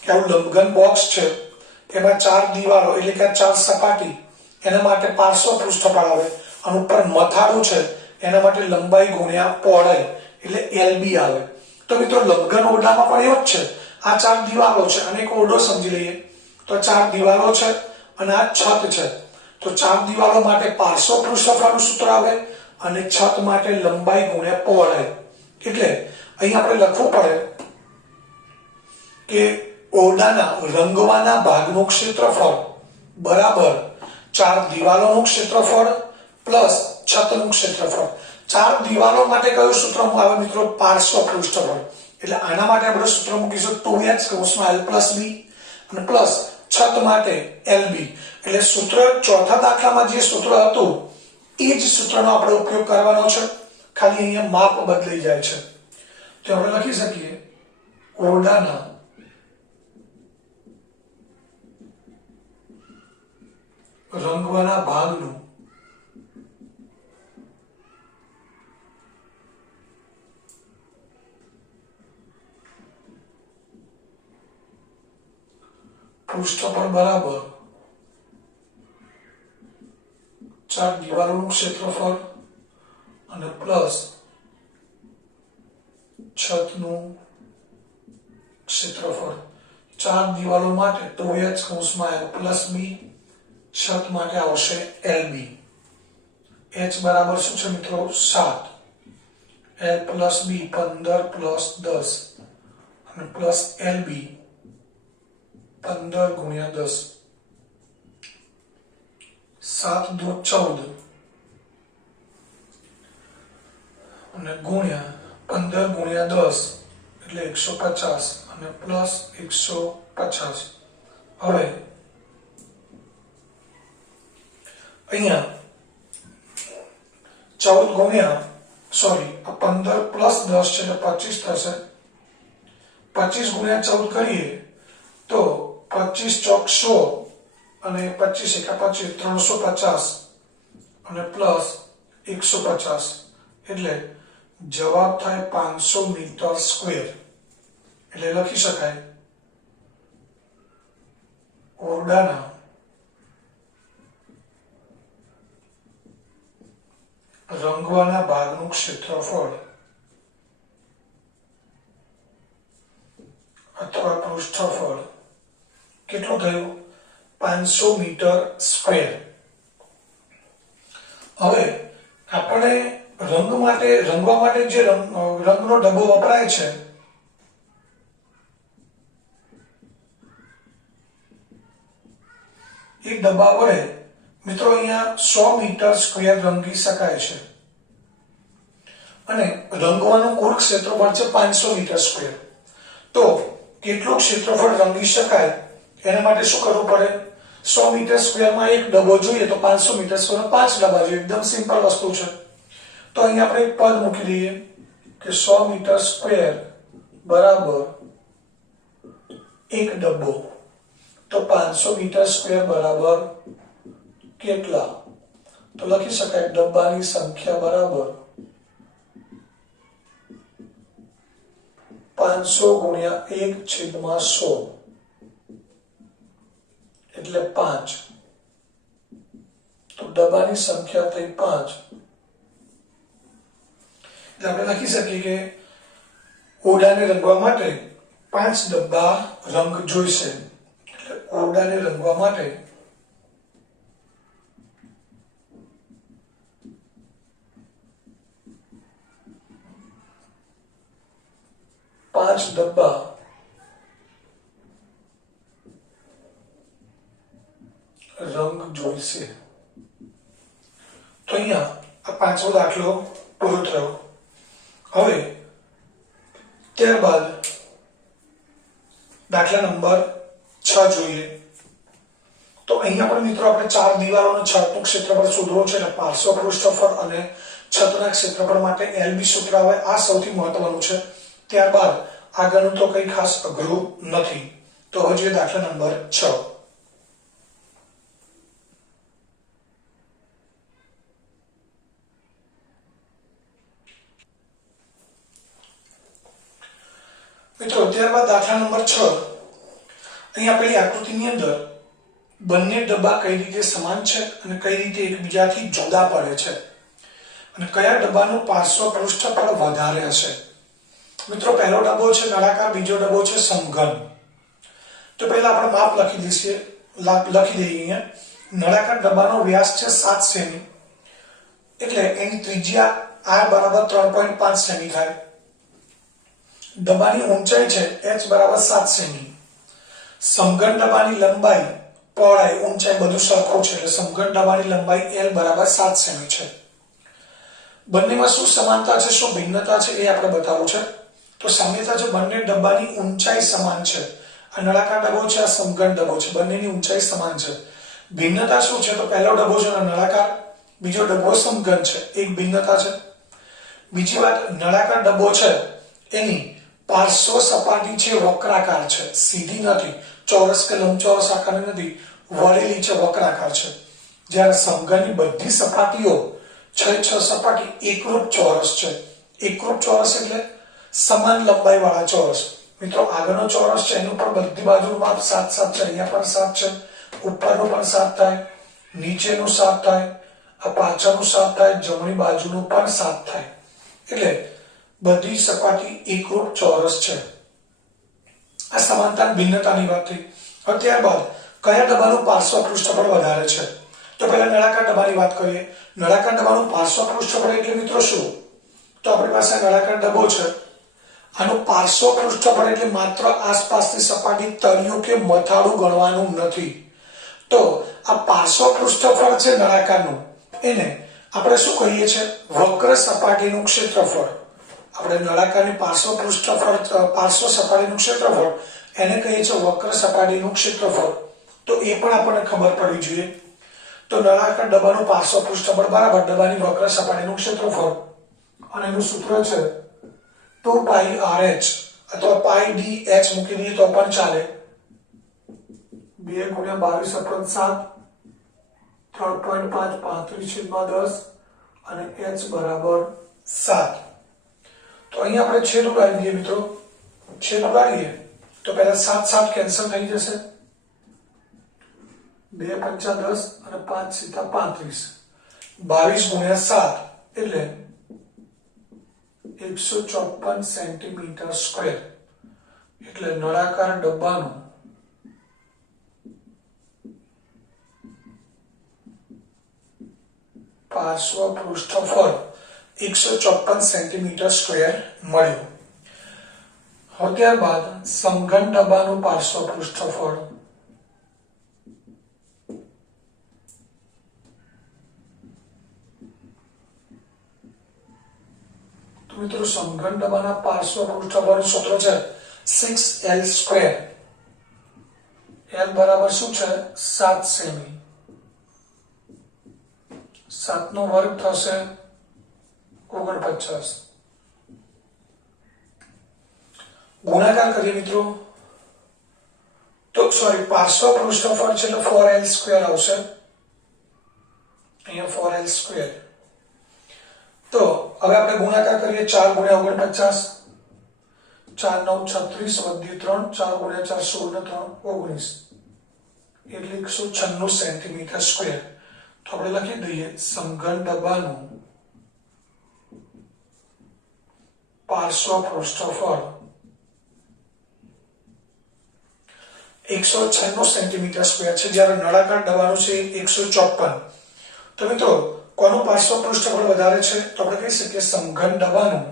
કે આવું લંબઘન બોક્સ છે એમાં 4 દિવાલો એટલે કે 4 સપાટી, એના માટે પાર્શ્વ પૃષ્ઠફળ આવે, અને ઉપર મથાળું છે એના માટે લંબાઈ ગુણ્યા પહોળાઈ એટલે LB આવે। તો મિત્રો લંબઘન ઓરડામાં પણ એવું જ છે, આ 4 દિવાલો છે અને એક ઓરડો સમજી લઈએ, તો 4 દિવાલો છે અને આ છત છે, તો 4 દિવાલો માટે પાર્શ્વ પૃષ્ઠફળનું સૂત્ર આવે અને છત માટે લંબાઈ ગુણ્યા પહોળાઈ। એટલે અહીં આપણે લખવું પડે કે ઓરડાના રંગવાના ભાગનું ક્ષેત્રફળ બરાબર 4 દિવાલોનું ક્ષેત્રફળ પ્લસ છતનું ક્ષેત્રફળ। 4 દિવાલો માટે કયું સૂત્ર આવે મિત્રો પાર્શ્વ પૃષ્ઠફળ, એટલે આના માટે આપણે સૂત્ર મૂકીશું 2h કૌંસમાં l + b અને પ્લસ છત માટે LB। એટલે સૂત્ર ચોથા દાખલામાં જે સૂત્ર હતું એ જ સૂત્રનો આપણે ઉપયોગ કરવાનો છે, ખાલી અહીંયા માપ બદલાઈ જાય છે। તો આપણે લખી શકીએ ઓરડાના રંગવાના ભાગનું પૃષ્ઠફળ બરાબર 4 દિવાલોનું ક્ષેત્રફળ અને પ્લસ છતનું ક્ષેત્રફળ। 4 દિવાલો માટે 2h કૌંસમાં l + b, છત માટે આવશે LB। h બરાબર શું છે મિત્રો 7, l + b 15 + 10 અને પ્લસ LB 15 ગુણ્યા 10, 7 × 2 = 14 અને ગુણ્યા 15 ગુણ્યા 10 એટલે 150 અને પ્લસ 150। હવે અહીંયા 14 ગુણ્યા 15 + 10 છે એટલે 25 થશે, 25 ગુણ્યા 14 કરીએ તો 25 ચોક 100 અને 25 એકા 25 350 અને પ્લસ 150 એટલે જવાબ થાય 500 મીટર સ્ક્વેર. એટલે લખી શકાય ઓરડાના રંગવાના ભાગનું ક્ષેત્રફળ અથવા પૃષ્ઠફળ કેટલું થયું? 500 મીટર સ્ક્વેર. હવે આપણે રંગવા માટે જે રંગનો ડબ્બો વપરાય છે એ ડબ્બા વડે મિત્રો અહીંયા 100 મીટર સ્ક્વેર રંગી શકાય છે અને રંગવાનું કુલ ક્ષેત્રફળ છે 500 મીટર સ્ક્વેર. તો કેટલું ક્ષેત્રફળ રંગી શકાય એના માટે શું કરવું પડે? 100 મીટર સ્ક્વેરમાં એક ડબ્બો જોઈએ તો 500 મીટર સ્ક્વેરમાં 5 ડબ્બા જોઈએ. એકદમ સિમ્પલ વસ્તુ છે. તો અહીંયા આપણે એક પદ મૂકી દઈએ કે 100 મીટર સ્ક્વેર બરાબર એક ડબ્બો. તો 500 મીટર સ્ક્વેર બરાબર કેટલા? તો લખી શકાય ડબ્બાની સંખ્યા બરાબર 500 ગુણ્યા 1/100 એટલે 5. તો ડબ્બાની સંખ્યા થઈ 5. એટલે આપણે લખી શકીએ કે ઓરડાને રંગવા માટે 5 ડબ્બા રંગ જોઈશે. એટલે ઓરડાને રંગવા માટે 5 ડબ્બા રંગ જોઈશે. તો અહીંયા આ 5મો દાખલો પૂરો થયો. હવે ત્યારબાદ દાખલા નંબર 6 જોઈએ. તો અહીંયા પણ મિત્રો આપણે 4 દિવાલોનો છતનું ક્ષેત્રફળ શોધવું છે અને પાર્શ્વ પૃષ્ઠફળ અને છતના ક્ષેત્રફળ માટે LB સૂત્ર આવે. આ સૌથી મહત્વનું છે. ત્યારબાદ આગળનું તો કંઈ ખાસ અઘરું નથી. તો હવે જોઈએ દાખલા નંબર 6. મિત્રો ત્યારબાદ દાખલા નંબર 6. અહીંયા પેલી આકૃતિની અંદર બંને ડબ્બા કઈ રીતે સમાન છે અને કઈ રીતે એકબીજાથી જુદા પડે છે અને કયા ડબ્બાનું પાર્શ્વ પૃષ્ઠફળ વધારે હશે. મિત્રો પહેલો ડબ્બો છે નળાકાર, બીજો ડબ્બો છે સમઘન. તો પહેલા આપણે માપ લખી દઈએ અહીંયા. નળાકાર ડબ્બાનો વ્યાસ છે 7 સેમી એટલે એની ત્રિજ્યા r બરાબર 3.5 સેમી થાય. ડબ્બાની ઊંચાઈ છે h બરાબર 7 સેમી. સમઘન ડબ્બાની લંબાઈ, પહોળાઈ, ઊંચાઈ બધું સરખું છે એટલે સમઘન ડબ્બાની લંબાઈ l બરાબર 7 સેમી છે. બંનેમાં શું સમાનતા છે, શું ભિન્નતા છે એ આપણે બતાવવું છે. તો સામ્યતા છે બંને ડબ્બાની ઊંચાઈ સમાન છે. આ નળાકાર ડબ્બો છે, આ સમઘન ડબ્બો છે, બંનેની ઊંચાઈ સમાન છે. ભિન્નતા શું છે? તો પહેલો ડબ્બો છે નળાકાર, બીજો ડબ્બો સમઘન છે. એક ભિન્નતા છે. બીજી વાત, નળાકાર ડબ્બો છે એની પાર્શ્વ સપાટી છે વક્રાકાર છે, સીધી નથી, ચોરસ કે લંબચોરસ આકારની નથી, વળેલી છે, વક્રાકાર છે. જ્યારે સમઘનની બધી સપાટીઓ છ સપાટી એકરૂપ ચોરસ છે. એકરૂપ ચોરસ એટલે સમાન લંબાઈ વાળા ચોરસ. મિત્રો આગળનો ચોરસ છે એનું પણ બધી બાજુનું માપ 7 છે. અહીંયા પણ 7 છે, ઉપરનું પણ 7 થાય, નીચેનું 7 થાય, આ પાછળનું 7 થાય, જમણી બાજુનું પણ 7 થાય. એટલે બધી સપાટી એકરૂપ ચોરસ છે. આ સમાનતા ભિન્નતાની વાત થઈ. હવે ત્યારબાદ કયા ડબ્બાનું પાર્શ્વ પૃષ્ઠફળ વધારે છે? તો પહેલા નળાકાર ડબ્બાની વાત કરીએ. નળાકાર ડબ્બાનું પાર્શ્વ પૃષ્ઠફળ એટલે મિત્રો શું? તો આપણી પાસે નળાકાર ડબ્બો છે, આનું પાર્શ્વ પૃષ્ઠફળ એટલે માત્ર આસપાસની સપાટી તળિયું કે મથાળું ગણવાનું નથી. તો આ પાર્શ્વ પૃષ્ઠફળ છે નળાકારનું, એને આપણે શું કહીએ છીએ? વક્ર સપાટીનું ક્ષેત્રફળ. આપણે નળાકારની પાર્શ્વ સપાટીનું ક્ષેત્રફળ એને કહીએ છીએ વક્ર સપાટીનું ક્ષેત્રફળ. તો એ પણ આપણને ખબર પડવી જોઈએ. તો નળાકાર ડબ્બાનું પાર્શ્વ પૃષ્ઠફળ બરાબર ડબ્બાની વક્ર સપાટીનું ક્ષેત્રફળ, અને એનું સૂત્ર છે 2πRh અથવા πdh મૂકી દઈએ તો પણ ચાલે. 2 × 22 = 7 3.5 35/10 અને h બરાબર 7. તો અહીંયા આપણે છેદ ઉડાડી દઈએ મિત્રો. છેદ ઉડાડીએ તો પહેલા 7 7 કેન્સલ થઈ જશે. 2 5 10 અને 5 સીધા 35. 22 × 7 એટલે 154 સેન્ટીમીટર સ્ક્વેર. એટલે નળાકાર ડબ્બાનું પાર્શ્વ પૃષ્ઠફળ 154 સેન્ટીમીટર સ્ક્વેર મળ્યું. હવે ત્યારબાદ સમઘન ડબ્બાનું પાર્શ્વ પૃષ્ઠફળ તો મિત્રો સમઘન ડબ્બાના પાર્શ્વ પૃષ્ઠફળનું સૂત્ર છે 6l². l બરાબર શું છે 7 સેમી. 7 નો વર્ગ થશે 49. ગુણાકાર કરીએ મિત્રો તો સોરી પાર્શ્વ પૃષ્ઠફળ છે એટલે 4l² આવશે. અહીંયા 4l². તો હવે આપણે ગુણાકાર કરીએ 4 × 49. 4 9 36 વધી 3 4 × 4 16 ને 3 19 એટલે 196 સેન્ટીમીટર સ્ક્વેર. તો આપણે લખી દઈએ સમઘન ડબ્બાનું પાર્શ્વ પૃષ્ઠફળ 196 સેન્ટીમીટર સ્ક્વેર છે, જ્યારે નળાકાર ડબ્બાનું છે 154. તો મિત્રો કોનું પાર્શ્વ પૃષ્ઠફળ વધારે છે? તો આપણે કહી શકીએ સમઘન ડબ્બાનું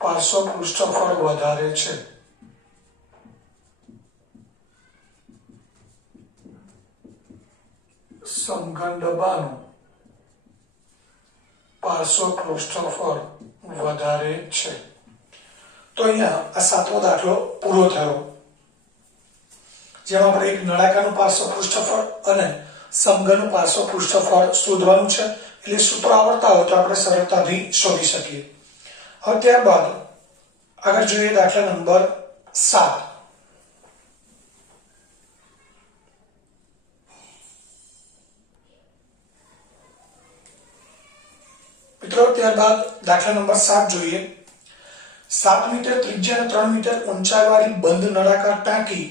પાર્શ્વ પૃષ્ઠફળ વધારે છે. સમઘન ડબ્બાનું પાર્શ્વ પૃષ્ઠફળ વધારે છે. તો અહીંયા આ 7મો દાખલો પૂરો થયો, જેમાં આપણે એક નળાકારનું પાર્શ્વ પૃષ્ઠફળ અને સમઘનનું પાર્શ્વ પૃષ્ઠફળ શોધવાનું છે. એટલે સૂત્ર આવડતા હોય તો આપણે સરળતાથી શોધી શકીએ. હવે ત્યારબાદ આગળ જોઈએ દાખલા નંબર 7. મિત્રો ત્યારબાદ દાખલા નંબર 7 જોઈએ. 7 મીટર ત્રિજ્યા અને 3 મીટર ઊંચાઈવાળી બંધ નળાકાર ટાંકી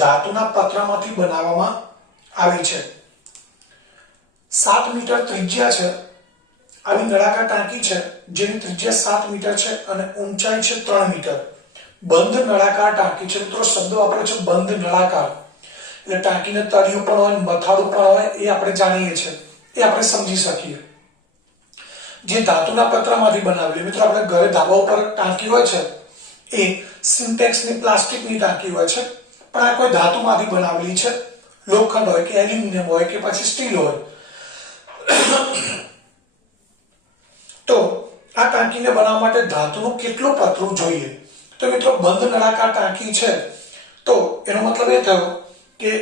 ધાતુના પતરામાંથી બનાવવામાં આવી છે. 7 મીટર ત્રિજ્યા છે આવી નળાકાર ટાંકી છે, જેની ત્રિજ્યા 7 મીટર છે અને ઊંચાઈ છે 3 મીટર. બંધ નળાકાર ટાંકી છે. મિત્રો શબ્દ વાપરે છે બંધ નળાકાર, એટલે ટાંકીને તળિયું પણ હોય મથાળું પણ હોય એ આપણે જાણીએ છીએ, એ આપણે સમજી શકીએ. જે ધાતુના પતરામાંથી બનાવેલી, મિત્રો આપણે ઘરે ધાબા ઉપર ટાંકી હોય છે એ સિન્ટેક્સની પ્લાસ્ટિકની ટાંકી હોય છે, પણ આ કોઈ ધાતુમાંથી બનાવેલી છે. લોખંડ હોય કે એલ્યુમિનિયમ હોય કે પછી સ્ટીલ હોય. તો આ ટાંકીને બનાવવા માટે ધાતુનું કેટલું પતરું જોઈએ? તો મિત્રો બંધ નળાકાર ટાંકી છે તો એનો મતલબ એ થયો કે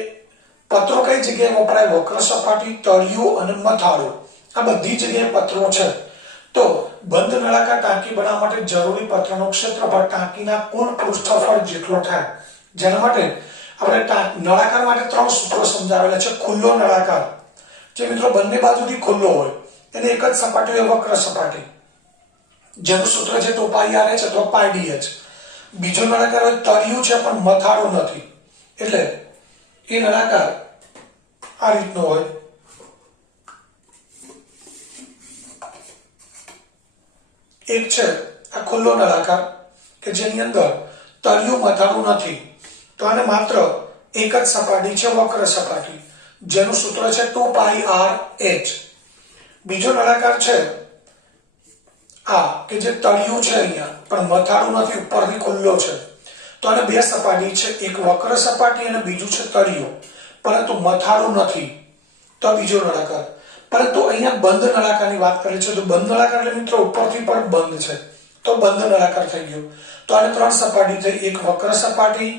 પતરો કઈ જગ્યાએ વપરાય? વક્ર સપાટી, તળિયું અને મથાળું, આ બધી જગ્યાએ પતરો છે. તો બંધ નળાકાર ટાંકી બનાવવા માટે જરૂરી પતરાનું ક્ષેત્રફળ ટાંકીના કુલ પૃષ્ઠફળ જેટલો થાય. જેના માટે આપણે નળાકાર માટે 3 સૂત્રો સમજાવેલા છે. ખુલ્લો નળાકાર, જે મિત્રો બંને બાજુથી ખુલ્લો હોય, એને એક જ સપાટી હોય વક્ર સપાટી, જેનું સૂત્ર છે 2πr h અથવા πdh. બીજો નળાકાર હોય તળિયું છે પણ મથાળું નથી, એટલે એ નળાકાર આ રીતનો હોય. એક છે આ ખુલ્લો નળાકાર કે જેની અંદર તળિયું મથાળું નથી, તો આને માત્ર એક જ સપાટી છે વક્ર સપાટી, જેનું સૂત્ર છે 2πr h. બીજો નળાકાર છે આ કે જે તળિયું છે અહીંયા પણ મથાળું નથી, ઉપરથી ખુલ્લો છે, તો આને બે સપાટી છે, એક વક્ર સપાટી અને બીજું છે તળિયું, પરંતુ મથાળું નથી, તો બીજો નળાકાર. પરંતુ અહીંયા બંધ નળાકારની વાત કરી છે, તો બંધ નળાકાર એટલે મિત્રો ઉપરથી પણ બંધ છે, તો બંધ નળાકાર થઈ ગયો. તો આને 3 સપાટી થઈ, એક વક્ર સપાટી,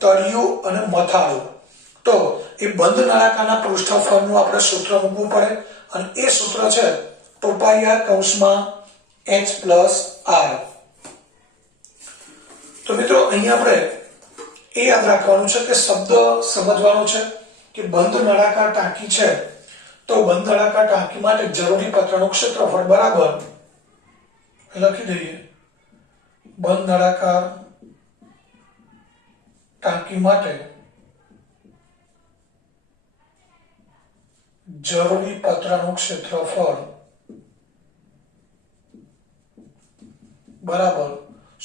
તળિયું અને મથાળું. તો એ બંધ નળાકારના પૃષ્ઠફળનું આપણે સૂત્ર મૂકવું પડે, અને એ સૂત્ર છે 2πr h + r. તો મિત્રો અહીંયા આપણે એ યાદ રાખવાનું છે કે શબ્દ સમજવાનો છે કે બંધ નળાકાર ટાંકી છે તો બંધ નળાકાર ટાંકી માટે જરૂરી પત્રનું ક્ષેત્રફળ બરાબર લખી દઈએ બંધ નળાકાર ટાંકી માટે જરૂરી પત્રનું ક્ષેત્રફળ બરાબર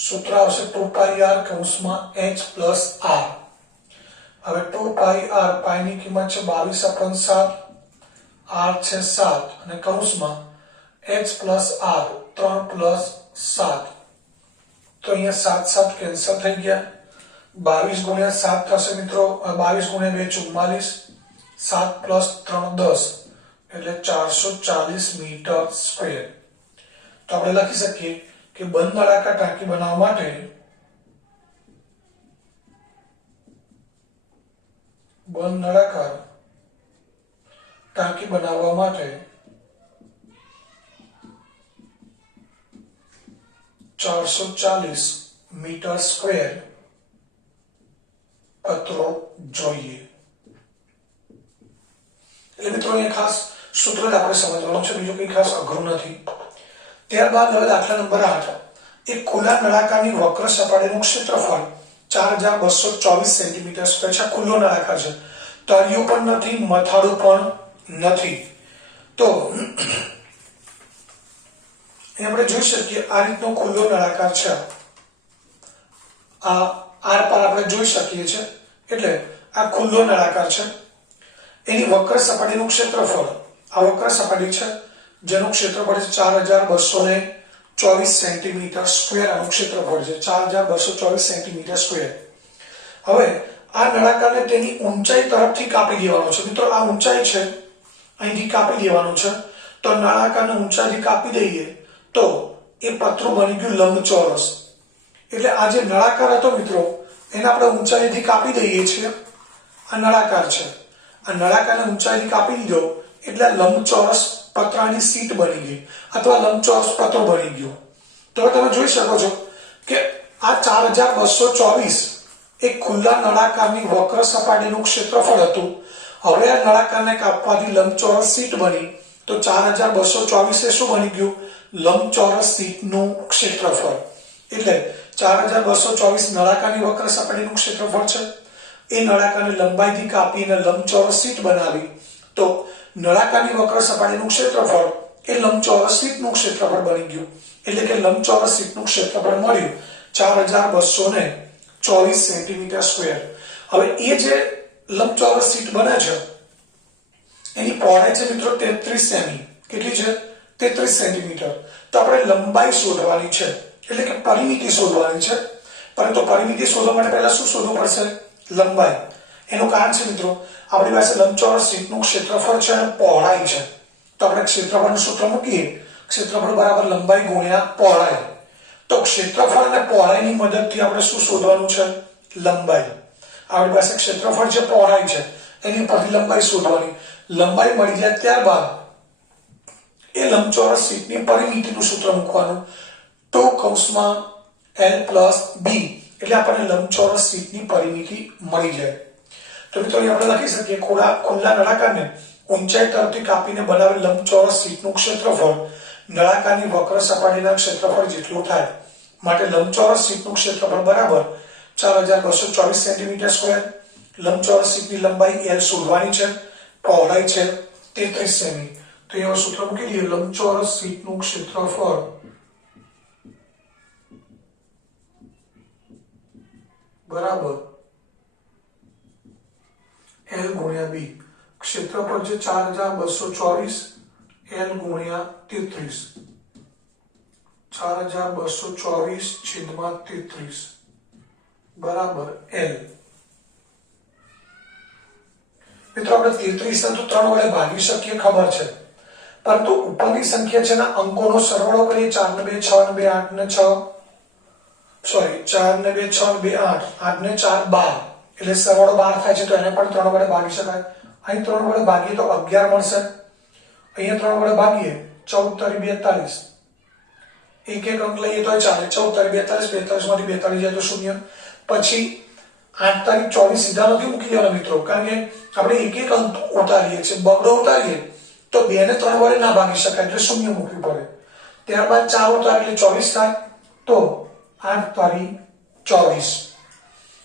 સૂત્ર આવશે 2πr કૌંસમાં h પ્લસ r. હવે 2πr પાઈ ની કિંમત છે 22/7, r છે 7 અને કૌંસમાં h પ્લસ r 3+7. તો અહીંયા 7 7 કેન્સલ થઈ ગયા. 22 ગુણ્યા 7 થશે મિત્રો, 22 ગુણ્યા 2 44, 7 પ્લસ 3 10 એટલે 440 મીટર સ્ક્વેર. તો આપણે લખી શકીએ કે બંધ નળાકાર ટાંકી બનાવવા માટે બંધ નળાકાર ટાંકી બનાવવા માટે 440 મીટર સ્ક્વેર પત્રો જોઈએ. એટલે મિત્રો અહીંયા ખાસ સૂત્ર જ આપણે સમજવાનું છે, બીજું કંઈ ખાસ અઘરું નથી. ત્યારબાદ હવે દાખલા નંબર 8, એક ખુલ્લા નળાકારની વક્ર સપાટીનું ક્ષેત્રફળ 4224 સેન્ટીમીટર સ્ક્વેર છે. ખુલ્લો નળાકાર છે, તળિયું પણ નથી, મથાળું પણ નથી. તો આપણે જોઈ શકીએ આ રીતનો ખુલ્લો નળાકાર છે. આ આર પર આપણે જોઈ શકીએ છીએ, એટલે આ ખુલ્લો નળાકાર છે. એની વક્ર સપાટીનું ક્ષેત્રફળ, આ વક્ર સપાટી છે જેનું ક્ષેત્રફળ છે 4224 સેન્ટીમીટર સ્ક્વેર. આનું ક્ષેત્રફળ છે 4224 સેન્ટીમીટર સ્ક્વેર. હવે આ નળાકારને તેની ઊંચાઈ તરફથી કાપી દેવાનો છે. મિત્રો આ ઊંચાઈ છે, અહીંથી કાપી દેવાનું છે. તો નળાકારને ઊંચાઈથી કાપી દઈએ તો એ પતરું બની ગયું લંબચોરસ. એટલે આ જે નળાકાર હતો મિત્રો એને આપણે ઊંચાઈથી કાપી દઈએ છીએ. આ નળાકાર છે, આ નળાકારને ઊંચાઈથી કાપી દીધો એટલે લંબચોરસ પતરાની સીટ બની ગઈ અથવા લંબચોરસ પતરો બની ગયો. તો તમે જોઈ શકો છો કે આ 4224 એક ખુલ્લા નળાકારની વક્ર સપાટીનું ક્ષેત્રફળ હતું. હવે આ નળાકારને કાપવાથી લંબચોરસ સીટ બની, તો 4224 એ શું બની ગયું? લંબચોરસ સીટનું ક્ષેત્રફળ. એટલે 4224 નળાકારની વક્ર સપાટીનું ક્ષેત્રફળ છે. એ નળાકારની લંબાઈથી કાપીને લંબચોરસ સીટ બનાવી, તો નળાકારની વક્ર સપાટીનું ક્ષેત્રફળ એ લંબચોરસ સીટનું ક્ષેત્રફળ બની ગયું. એટલે કે લંબચોરસ સીટનું ક્ષેત્રફળ મળ્યું 4224 સેન્ટીમીટર સ્ક્વેર. હવે એ જે લંબચોરસ સીટ બને છે એની પહોળાઈ છે મિત્રો 33 સેમી. કેટલી છે? 33 સેન્ટીમીટર. તો આપણે લંબાઈ શોધવાની છે, એટલે કે પરિમિતિ શોધવાની છે. પરંતુ પરિમિતિ શોધવા માટે પહેલા શું શોધવું પડશે? લંબાઈ. એનું કારણ છે મિત્રો આપણી પાસે લંબચોરસ સીટનું ક્ષેત્રફળ છે અને પહોળાઈ છે. તો આપણે ક્ષેત્રફળનું સૂત્ર મૂકીએ, ક્ષેત્રફળ બરાબર લંબાઈ ગુણ્યા પહોળાઈ. તો ક્ષેત્રફળ અને પહોળાઈની મદદથી આપણે શું શોધવાનું છે? લંબાઈ. આપણી પાસે ક્ષેત્રફળ છે, પહોળાઈ છે, એની પરથી લંબાઈ શોધવાની. લંબાઈ મળી જાય ત્યારબાદ એ લંબચોરસ સીટની પરિમિતિનું સૂત્ર મૂકવાનું. 2 કૌંસમાં l પ્લસ b, એટલે આપણને લંબચોરસ સીટની પરિમિતિ મળી જાય. તો મિત્રો આપણે લખી શકીએ ખુલ્લા નળાકારને ઊંચાઈ તરફથી કાપીને બનાવેલ લંબચોરસ સીટનું ક્ષેત્રફળ નળાકારની વક્ર સપાટીના ક્ષેત્રફળ જેટલું થાય. માટે લંબચોરસ સીટનું ક્ષેત્રફળ બરાબર 4224 સેન્ટીમીટર સ્ક્વેર. લંબચોરસ સીટની લંબાઈ l શોધવાની છે, પહોળાઈ છે 33 સેમી. તો એનું સૂત્ર મૂકી દઈએ, લંબચોરસ સીટનું ક્ષેત્રફળ બરાબર l ગુણ્યા b. ક્ષેત્રફળ છે 4224, l ગુણ્યા 33, 4224/33 બરાબર l. મિત્રો આપણે 33 ને તો 3 વડે ભાગી શકીએ, ખબર છે. પરંતુ ઉપરની સંખ્યા છે ના અંકોનો સરવાળો કરીએ. 4 ને 2 6 ને 2 8 ને 6, સોરી 4 ને 2 6 ને 2 8, 8 ને 4 12, એટલે સરવાળો 12 થાય છે. તો એને પણ 3 વડે ભાગી શકાય. અહીં 3 વડે ભાગીએ તો 11 મળશે. અહીંયા 3 વડે ભાગીએ 14 × 42, એક એક અંક લઈએ તો ચાલે. 14 × 42, 42 માંથી 42 જાય તો 0. પછી 8 તારીખ 24 સીધા નથી મૂકી દેવાના મિત્રો, કારણ કે આપણે એક એક અંક ઉતારીએ છીએ. બગડો ઉતારીએ તો 2 ને 3 વડે ના ભાગી શકાય એટલે શૂન્ય મૂકવું પડે. ત્યારબાદ 4 ઉતાર એટલે 24 થાય, તો 8 તારી 24.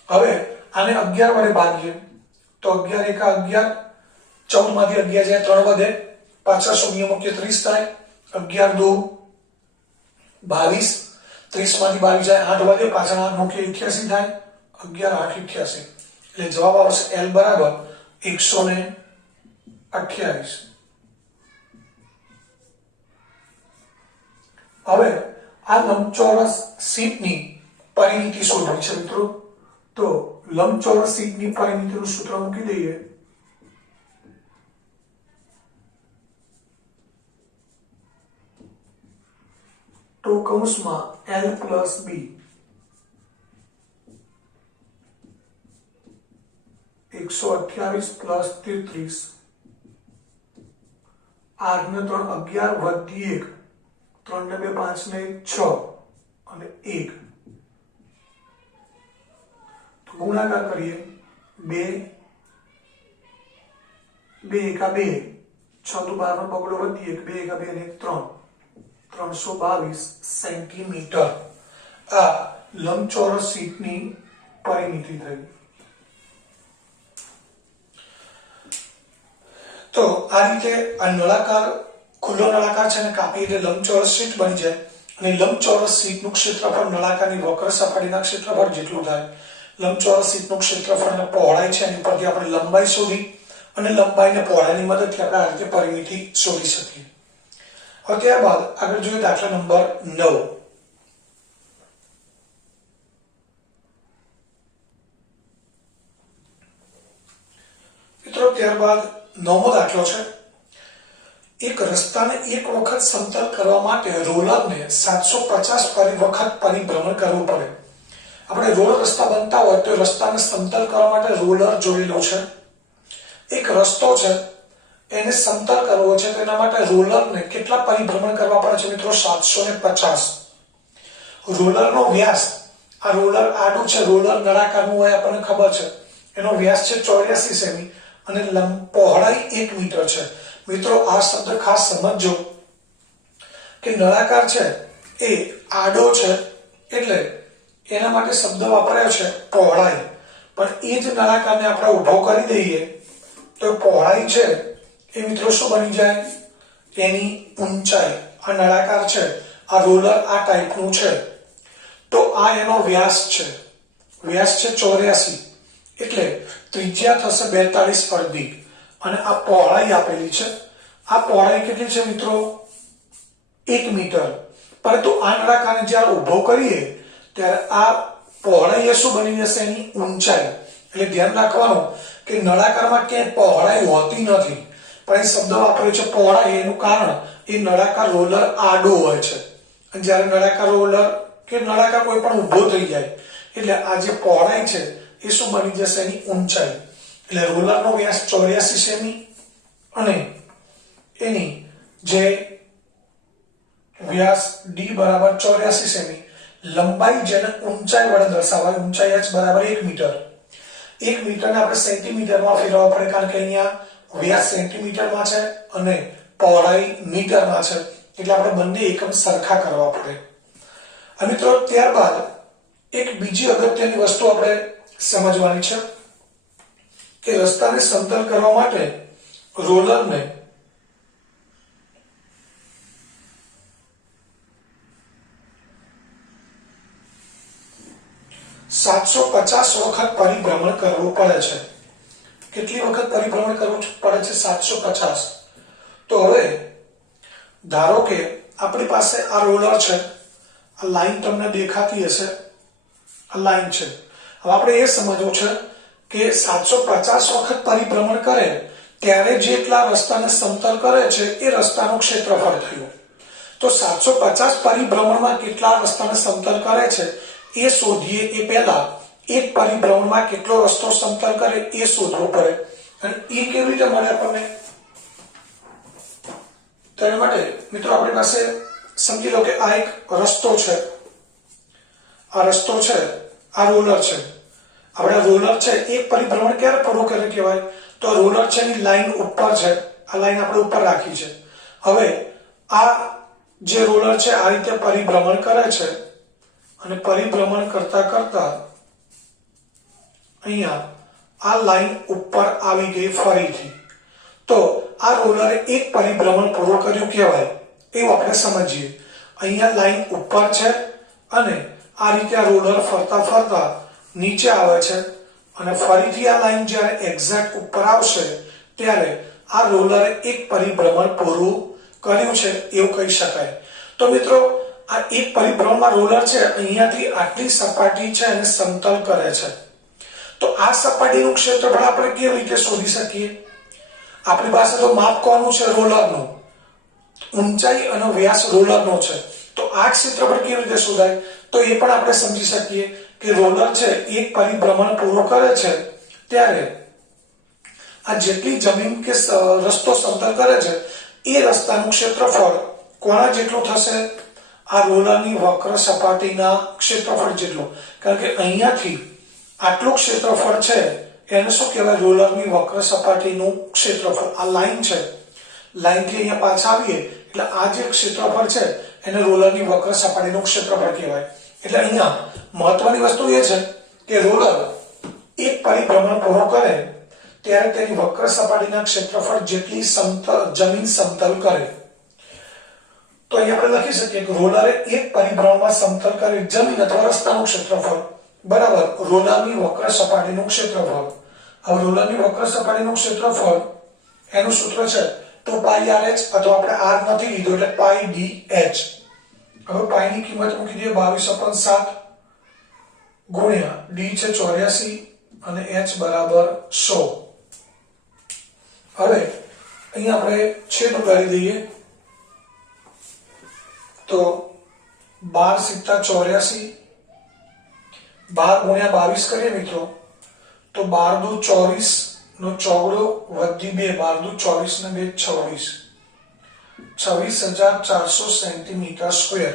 હવે આને 11 વડે ભાગીએ તો 11 એકા 11, 14 માંથી 11 જાય 3 વધે, પાછા શૂન્ય મૂકીએ 30 થાય, 11 દુ 22, 30 માંથી 22 જાય 8 વધે, પાછા 8 મૂકીએ 88 થાય, 11 8 88. એટલે જવાબ આવશે L બરાબર 128. હવે આ લંબચોરસ શીટની પરિમિતિ શોધવી છે મિત્રો. તો લંબચોરસ શીટની પરિમિતિનું સૂત્ર મૂકી દઈએ. તો કૌંસમાં L પ્લસ B, 128 પ્લસ 33, 8 ને 3 11 વધી 1, 3 ને 2 5 ને 6 અને 1. તો ગુણાકાર કરીએ 2 એકા 2, 6 દુ 12 નો બગડો વધી 1, 2 એકા 2 ને 3, 322 સેન્ટીમીટર. આ લંબચોરસ શીટની પરિમિતિ થઈ. તો આ રીતે આ નળાકાર ખુલ્લો નળાકાર છે ને કાપી એટલે લંબચોરસ શીટ બની જાય. અને લંબચોરસ શીટનું ક્ષેત્રફળ નળાકારની વક્ર સપાટીના ક્ષેત્રફળ જેટલું થાય. લંબચોરસ શીટનું ક્ષેત્રફળ અને પહોળાઈ છે એની પરથી આપણે લંબાઈ શોધી અને લંબાઈને પહોળાઈની મદદથી આપણે આ રીતે પરિમિતિ શોધી શકીએ. હવે ત્યારબાદ આગળ જોઈએ દાખલા નંબર 9. મિત્રો ત્યારબાદ 9મો દાખલો છે. એક રસ્તાને એક વખત સમતલ કરવા માટે રોલરને 750 વખત પરિભ્રમણ કરવું પડે. આપણે રોડ રસ્તા બનતા હોય તો રસ્તાને સમતલ કરવા માટે રોલર જોડેલો છે. એક રસ્તો છે એને સમતલ કરવો છે તો એના માટે રોલરને કેટલા પરિભ્રમણ કરવા પડે છે મિત્રો? 750. રોલરનો વ્યાસ, આ રોલર આડું છે, રોલર નળાકારનું હોય આપણને ખબર છે. એનો વ્યાસ છે 84 સેમી અને પહોળાઈ 1 મીટર છે. મિત્રો આ શબ્દ ખાસ સમજજો કે નળાકાર છે એ આડો છે એટલે એના માટે શબ્દ વાપર્યો છે પહોળાઈ. પણ એ જ નળાકારને આપણે ઊભો કરી દઈએ તો પહોળાઈ છે એ મિત્રો શું બની જાય? એની ઊંચાઈ. આ નળાકાર છે, આ રોલર આ ટાઈપનું છે તો આ એનો વ્યાસ છે. વ્યાસ છે 84 એટલે ત્રિજ્યા થશે 42 અડધી અને આ પહોળાઈ આપેલી છે. આ પહોળાઈ કેટલી છે મિત્રો? 1 મીટર. પરંતુ આ નળાકારને જ્યારે ઊભો કરીએ ત્યારે આ પહોળાઈ શું બની જશે? એની ઊંચાઈ. એટલે ધ્યાન રાખવાનું કે નળાકારમાં ક્યાંય પહોળાઈ હોતી નથી પણ એ શબ્દ વાપર્યો છે પહોળાઈ. એનું કારણ એ નળાકાર રોલર આડો હોય છે અને જ્યારે નળાકાર રોલર કે નળાકાર કોઈ પણ ઊભો થઈ જાય એટલે આ જે પહોળાઈ છે એ શું બની જશે? એની ઊંચાઈ. એટલે રોલરનો વ્યાસ 84 સેમી અને એની જે વ્યાસ d બરાબર 84 સેમી, લંબાઈ જેને ઊંચાઈ વડે દર્શાવાય, ઊંચાઈ h બરાબર 1 મીટર. 1 મીટરને આપણે સેન્ટીમીટરમાં ફેરવવા પડે કારણ કે અહીંયા વ્યાસ સેન્ટીમીટરમાં છે અને પહોળાઈ મીટરમાં છે એટલે આપણે બંને એકમ સરખા કરવા પડે. અને મિત્રો ત્યારબાદ એક બીજી અગત્યની વસ્તુ આપણે સમજવાની છે કે રસ્તાને સમતલ કરવા માટે રોલરને 750 વખત પરિભ્રમણ કરવું પડે છે. કેટલી વખત પરિભ્રમણ કરવું પડે છે? 750. તો હવે ધારો કે આપણી પાસે આ રોલર છે, આ લાઈન તમને દેખાતી હશે, આ લાઈન છે. હવે આપણે એ સમજવું છે કે 750 વખત પરિભ્રમણ કરે ત્યારે જેટલા રસ્તાને સમતલ કરે છે એ રસ્તાનું ક્ષેત્રફળ થયું. તો 750 પરિભ્રમણમાં કેટલા રસ્તાને સમતલ કરે છે એ શોધીએ એ પહેલા એક પરિભ્રમણમાં કેટલો રસ્તો સમતલ કરે એ શોધવું પડે. અને એ કેવી રીતે મળે આપણને? તેના માટે મિત્રો આપણી પાસે સમજી લો કે આ એક રસ્તો છે, આ રસ્તો છે, આ રોલર છે. આપણે રોલર છે એક પરિભ્રમણ ક્યારે પૂરું કરે કહેવાય? તો રોલર છે એની લાઈન ઉપર છે આ લાઈન આપણે ઉપર રાખી છે. હવે આ જે રોલર છે આ રીતે પરિભ્રમણ કરે છે અને પરિભ્રમણ કરતા કરતા અહીંયા આ લાઈન ઉપર આવી ગઈ ફરીથી. તો આ રોલરે એક પરિભ્રમણ પૂરું કર્યું કહેવાય એવું આપણે સમજીએ. અહીંયા લાઈન ઉપર છે અને આ રીતે આ રોલર ફરતા ફરતા નીચે આવે છે અને ફરીથી આ લાઈન જ્યારે એક્ઝેક્ટ ઉપર આવશે ત્યારે આ રોલરે એક પરિભ્રમણ પૂરું કર્યું છે એવું કહી શકાય. તો મિત્રો આ એક પરિભ્રમણમાં રોલર છે અહીંયાથી આટલી સપાટી છે અને સમતલ કરે છે. તો આ સપાટીનું ક્ષેત્રફળ આપણે કેવી રીતે શોધી શકીએ? આપણી પાસે તો માપ કોનું છે? રોલરનું. ઊંચાઈ અને વ્યાસ રોલરનો છે. તો આ ક્ષેત્રફળ કેવી રીતે શોધાય? તો એ પણ આપણે સમજી શકીએ કે રોલર છે એક પરિભ્રમણ પૂરું કરે છે ત્યારે આ જેટલી જમીન કે રસ્તો સમતલ કરે છે એ રસ્તાનું ક્ષેત્રફળ કોના જેટલું થશે? આ રોલરની વક્ર સપાટીના ક્ષેત્રફળ જેટલું. કારણ કે અહીંયાથી આટલું ક્ષેત્રફળ છે એને શું કહેવાય? રોલરની વક્ર સપાટીનું ક્ષેત્રફળ. આ લાઈન છે, લાઈનથી અહીંયા પાછા આવીએ એટલે આ જે ક્ષેત્રફળ છે એને રોલરની વક્ર સપાટીનું ક્ષેત્રફળ કહેવાય. એટલે અહીંયા મહત્વની વસ્તુ એ છે કે રોલર એક પરિભ્રમણ પૂરું કરે ત્યારે તેની વક્ર સપાટીના ક્ષેત્રફળ જેટલી જમીન સમતલ કરે. તો અહીંયા આપણે લખી શકીએ કે રોલરે એક પરિભ્રમણમાં સમતલ કરેલ જમીન અથવા રસ્તાનું ક્ષેત્રફળ બરાબર રોલરની વક્ર સપાટીનું ક્ષેત્રફળ. હવે રોલરની વક્ર સપાટીનું ક્ષેત્રફળ એનું સૂત્ર છે 2πrh અથવા આપણે r નથી લીધો એટલે πdh. હવે પાઈ ની કિંમત મૂકી દઈએ 22.7 ગુણ્યા d છે 84 અને h બરાબર 100. હવે અહીંયા આપણે છેદ ઉડાડી દઈએ તો 12 × 84 12 ગુણ્યા 22 કરીએ મિત્રો તો 12 દુ 24 નો ચોગડો વધી 2 12 દુ 24 ને 2 26,400 સેન્ટીમીટર સ્ક્વેર.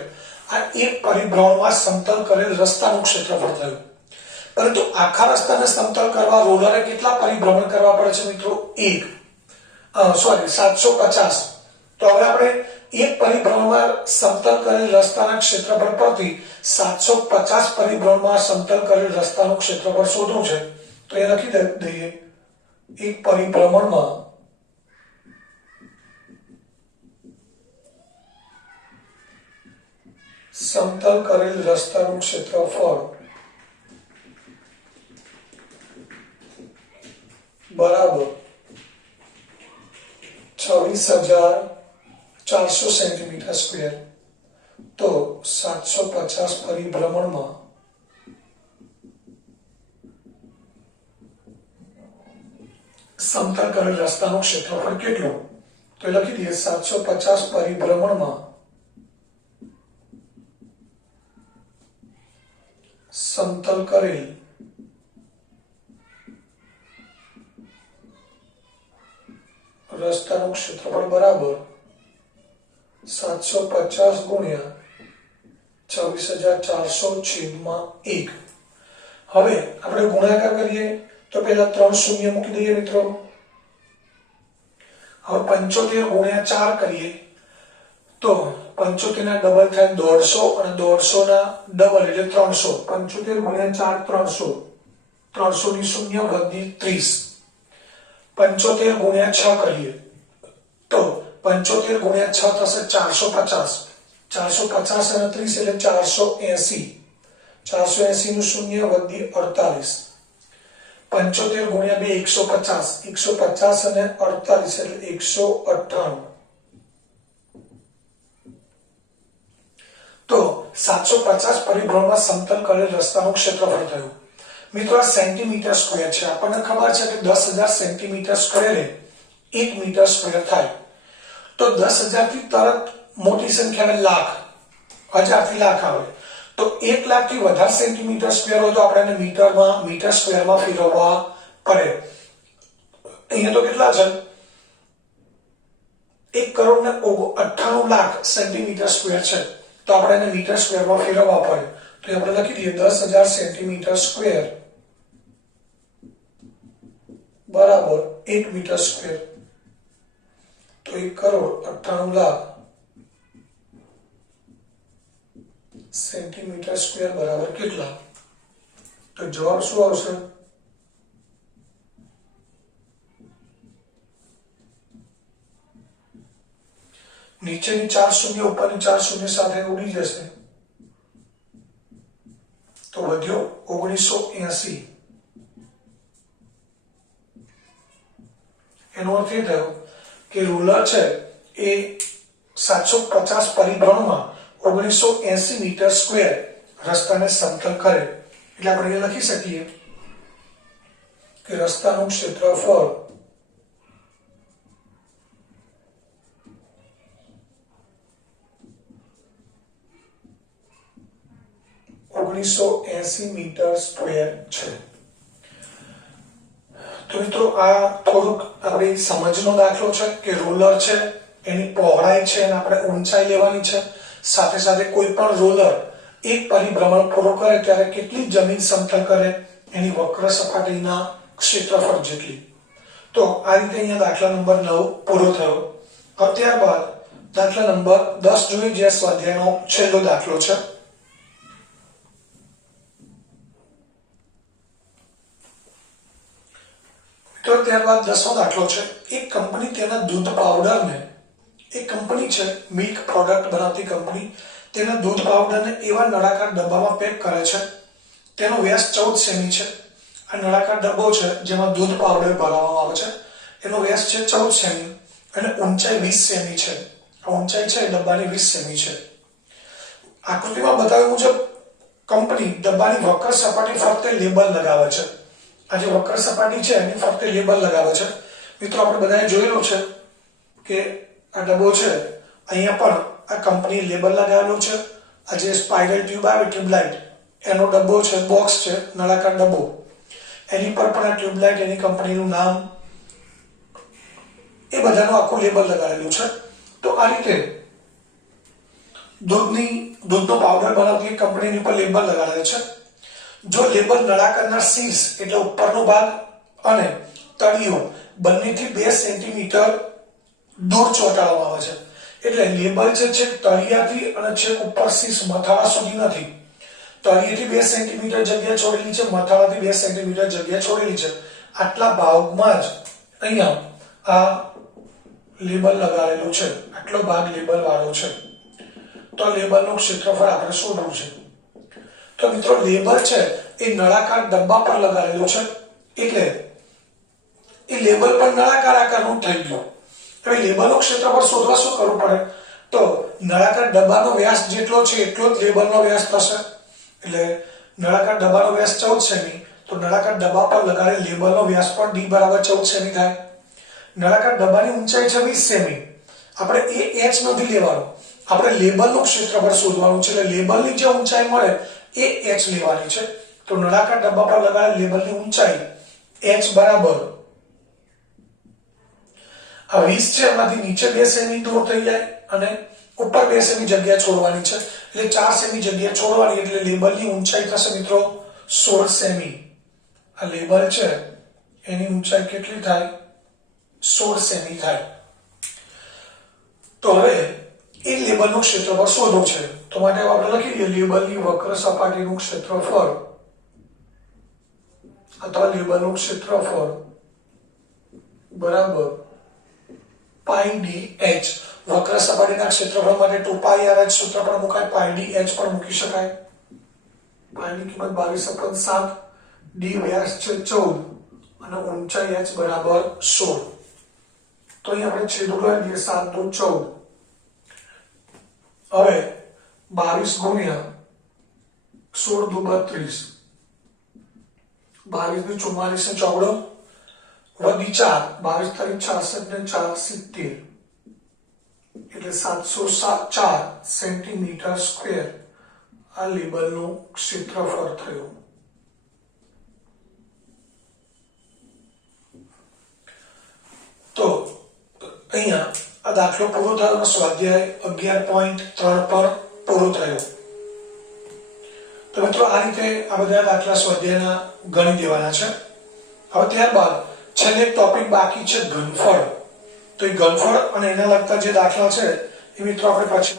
આ એક પરિભ્રમણમાં સમતલ કરેલ રસ્તાનું ક્ષેત્રફળ થયું. પરંતુ આખા રસ્તાને સમતલ કરવા રોલરે કેટલા પરિભ્રમણ કરવા પડે છે મિત્રો? 750. તો હવે આપણે એક પરિભ્રમણમાં સમતલ કરેલ રસ્તાના ક્ષેત્રફળ પરથી 750 પરિભ્રમણમાં સમતલ કરેલ રસ્તાનું ક્ષેત્રફળ શોધવું છે. તો એ લખી દઈએ એક પરિભ્રમણમાં સમતલ કરેલ રસ્તાનું ક્ષેત્રફળ બરાબર 26,400 સેન્ટીમીટર સ્ક્વેર. તો 750 પરિભ્રમણમાં સમતલ કરેલ રસ્તાનું ક્ષેત્રફળ કેટલું? તો એ લખી દઈએ 750 પરિભ્રમણમાં સમતલ કરેલ રસ્તાનું ક્ષેત્રફળ બરાબર 750 ગુણ્યા 26,400/1. હવે આપણે ગુણાકાર કરીએ તો પહેલા 3 શૂન્ય મૂકી દઈએ મિત્રો. હવે 75 ગુણ્યા 4 કરીએ તો 75 ના ડબલ થાય 150 અને 150 ના ડબલ એટલે 300. 75 ગુણ્યા 4 300. 300 ની શૂન્ય વધી 30. 75 ગુણ્યા 6 કરીએ તો 75 ગુણ્યા 6 થશે 450. 450 અને 30 એટલે 480. 480 નું શૂન્ય વધી 48. 75 ગુણ્યા 2 150. 150 અને 48 એટલે 198. તો 750 પરિભ્રમણમાં સમતલ કરેલ રસ્તાનું ક્ષેત્રફળ થયું. મિત્રો આ સેન્ટીમીટર સ્ક્વેર છે. આપણને ખબર છે કે 10,000 સેન્ટીમીટર સ્ક્વેરે 1 મીટર સ્ક્વેર થાય. તો 10,000 થી તરત મોટી સંખ્યાને લાખ, હજારથી લાખ આવે. તો 1 લાખથી વધારે સેન્ટીમીટર સ્ક્વેર હોય તો આપણે મીટર સ્ક્વેરમાં ફેરવવા પડે. અહીંયા તો કેટલા છે? 1,98,00,000 સેન્ટીમીટર સ્ક્વેર છે. તો આપણે એને મીટર સ્ક્વેરમાં ફેરવવા પડે. તો આપણે લખી દઈએ 10,000 સેન્ટીમીટર સ્ક્વેર બરાબર 1 મીટર સ્ક્વેર. તો 1,98,00,000 સેન્ટીમીટર સ્ક્વેર બરાબર કેટલા? તો જવાબ શું આવશે? નીચેની 4 શૂન્ય ઉપરની 4 શૂન્ય સાથે ઉડી જશે, તો વધ્યો 1980. એનો અર્થ એ થયો કે રોલર છે એ 750 પરિભ્રમણમાં 1980 મીટર સ્ક્વેર રસ્તાને સમતલ કરે. એટલે આપણે એ લખી શકીએ કે રસ્તાનું ક્ષેત્રફળ 1980 મીટર સ્ક્વેર છે. તો મિત્રો આ થોડુંક આપણી સમજનો દાખલો છે કે રોલર છે એની પહોળાઈ છે અને આપણે ઊંચાઈ લેવાની છે. સાથે સાથે કોઈ પણ રોલર એક પરિભ્રમણ પૂરો કરે ત્યારે કેટલી જમીન સમતલ કરે એની વક્ર સપાટીના ક્ષેત્રફળ જેટલી. તો આ રીતે અહીંયા દાખલા નંબર 9 પૂરો થયો. હવે ત્યારબાદ દાખલા નંબર 10 જોઈએ, જે સ્વાધ્યાયનો છેલ્લો દાખલો છે. તો ત્યારબાદ 10મો દાખલો છે. એક કંપની તેના દૂધ પાવડરને, એક કંપની છે મિલ્ક પ્રોડક્ટ બનાવતી કંપની, તેના દૂધ પાવડરને એવા નળાકાર ડબ્બામાં પેક કરે છે. તેનો વ્યાસ 14 સેમી છે. આ નળાકાર ડબ્બો છે જેમાં દૂધ પાવડર ભરવામાં આવે છે. એનો વ્યાસ છે 14 સેમી અને ઊંચાઈ 20 સેમી છે. આ ઊંચાઈ છે ડબ્બાની 20 સેમી છે. આકૃતિમાં બતાવ્યા મુજબ કંપની ડબ્બાની વક્ર સપાટી ફરતે લેબલ લગાવે છે. આ જે વક્ર સપાટી છે એની ફરતે લેબલ લગાવે છે. મિત્રો આપણે બધાએ જોયેલું છે કે આ ડબ્બો છે, અહીંયા પણ આ કંપની લેબલ લગાવેલું છે. આ જે સ્પાઇરલ ટ્યુબ આવે, ટ્યુબલાઇટ, એનો ડબ્બો છે, બોક્સ છે, નળાકાર ડબ્બો, એની પર પણ આ ટ્યુબલાઇટ, એની કંપનીનું નામ, એ બધાનું આખું લેબલ લગાવેલું છે. તો આ રીતે દૂધનો પાવડર બનાવતી કંપનીની ઉપર લેબલ લગાડેલું છે. જો લેબલ નળાકારના શીર્ષ એટલે ઉપરનો ભાગ અને તળિયો બંનેથી 2 સેન્ટીમીટર દૂર ચોંટાડવામાં આવે છે. એટલે લેબલ છે તળિયાથી અને છેક ઉપર શીર્ષ મથાળા સુધી નથી. તળિયેથી 2 સેન્ટીમીટર જગ્યા છોડેલી છે, મથાળાથી 2 સેન્ટીમીટર જગ્યા છોડેલી છે. આટલા ભાગમાં જ અહીંયા આ લેબલ લગાડેલું છે. આટલો ભાગ લેબલ વાળો છે. તો લેબલનું ક્ષેત્રફળ આપણે શોધવું છે. તો મિત્રો લેબલ છે એ નળાકાર ડબ્બા પર લગાડેલું છે, એટલે એ લેબલ પર નળાકાર આકારનું થઈ ગયું. હવે લેબલનું ક્ષેત્રફળ શોધવા શું કરવું પડે? તો નળાકાર ડબ્બાનો વ્યાસ જેટલો છે એટલો જ લેબલનો વ્યાસ થશે. એટલે નળાકાર ડબ્બાનો વ્યાસ 14 સેમી, તો નળાકાર ડબ્બા પર લગાડેલ લેબલનો વ્યાસ પણ d બરાબર 14 સેમી થાય. નળાકાર ડબ્બાની ઊંચાઈ છે 20 સેમી. આપણે એ h નથી લેવાનું, આપણે લેબલનું ક્ષેત્રફળ શોધવાનું છે. એટલે લેબલની જે ઊંચાઈ મળે એ h લેવાની છે. તો નળાકાર ડબ્બા પર લગાડેલ લેબલની ઊંચાઈ h બરાબર આ 20 છે, એમાંથી નીચે 2 સેમી દૂર થઈ જાય અને ઉપર 2 સેમી જગ્યા છોડવાની છે. એટલે 4 સેમી જગ્યા છોડવાની, એટલે લેબલની ઊંચાઈ થશે મિત્રો 16 સેમી. આ લેબલ છે એની ઊંચાઈ કેટલી થાય? 16 સેમી થાય. તો હવે એ લેબલનું ક્ષેત્રફળ શોધવું છે. તો માટે આપણે લખી દઈએ લેબલની વક્ર સપાટીનું ક્ષેત્રફળ અથવા લેબલનું ક્ષેત્રફળ બરાબર પાઈ ડી એચ. વક્ર સપાટીના ક્ષેત્રફળ માટે 2πr h સૂત્ર પણ મુકાય, પાઈ ડી એચ પણ મૂકી શકાય. પાઈ ની કિંમત 22.7, ડી વ્યાસ છે 14 અને ઊંચાઈ h બરાબર 16. તો અહીં આપણે છેદો લઈ દઈએ 7 દુ 14. હવે 22 ગુણ્યા 16 દુ 32, 22 દુ 44 ને ચોગડો વધી 4, 22 તારીખ 66 ને 4 70, એટલે 704 સેન્ટીમીટર સ્ક્વેર આ લેબલનું ક્ષેત્રફળ થયું. તો અહીંયા આ દાખલો પૂરો થયો. સ્વાધ્યાય 11.3 પર પૂરો થયો. તો મિત્રો આ રીતે આ બધા દાખલા સ્વાધ્યાયના ગણી દેવાના છે. હવે ત્યારબાદ છેલ્લે ટોપિક બાકી છે ઘનફળ. તો એ ગલફળ અને એના લગતા જે દાખલા છે એ મિત્રો આપણે પછી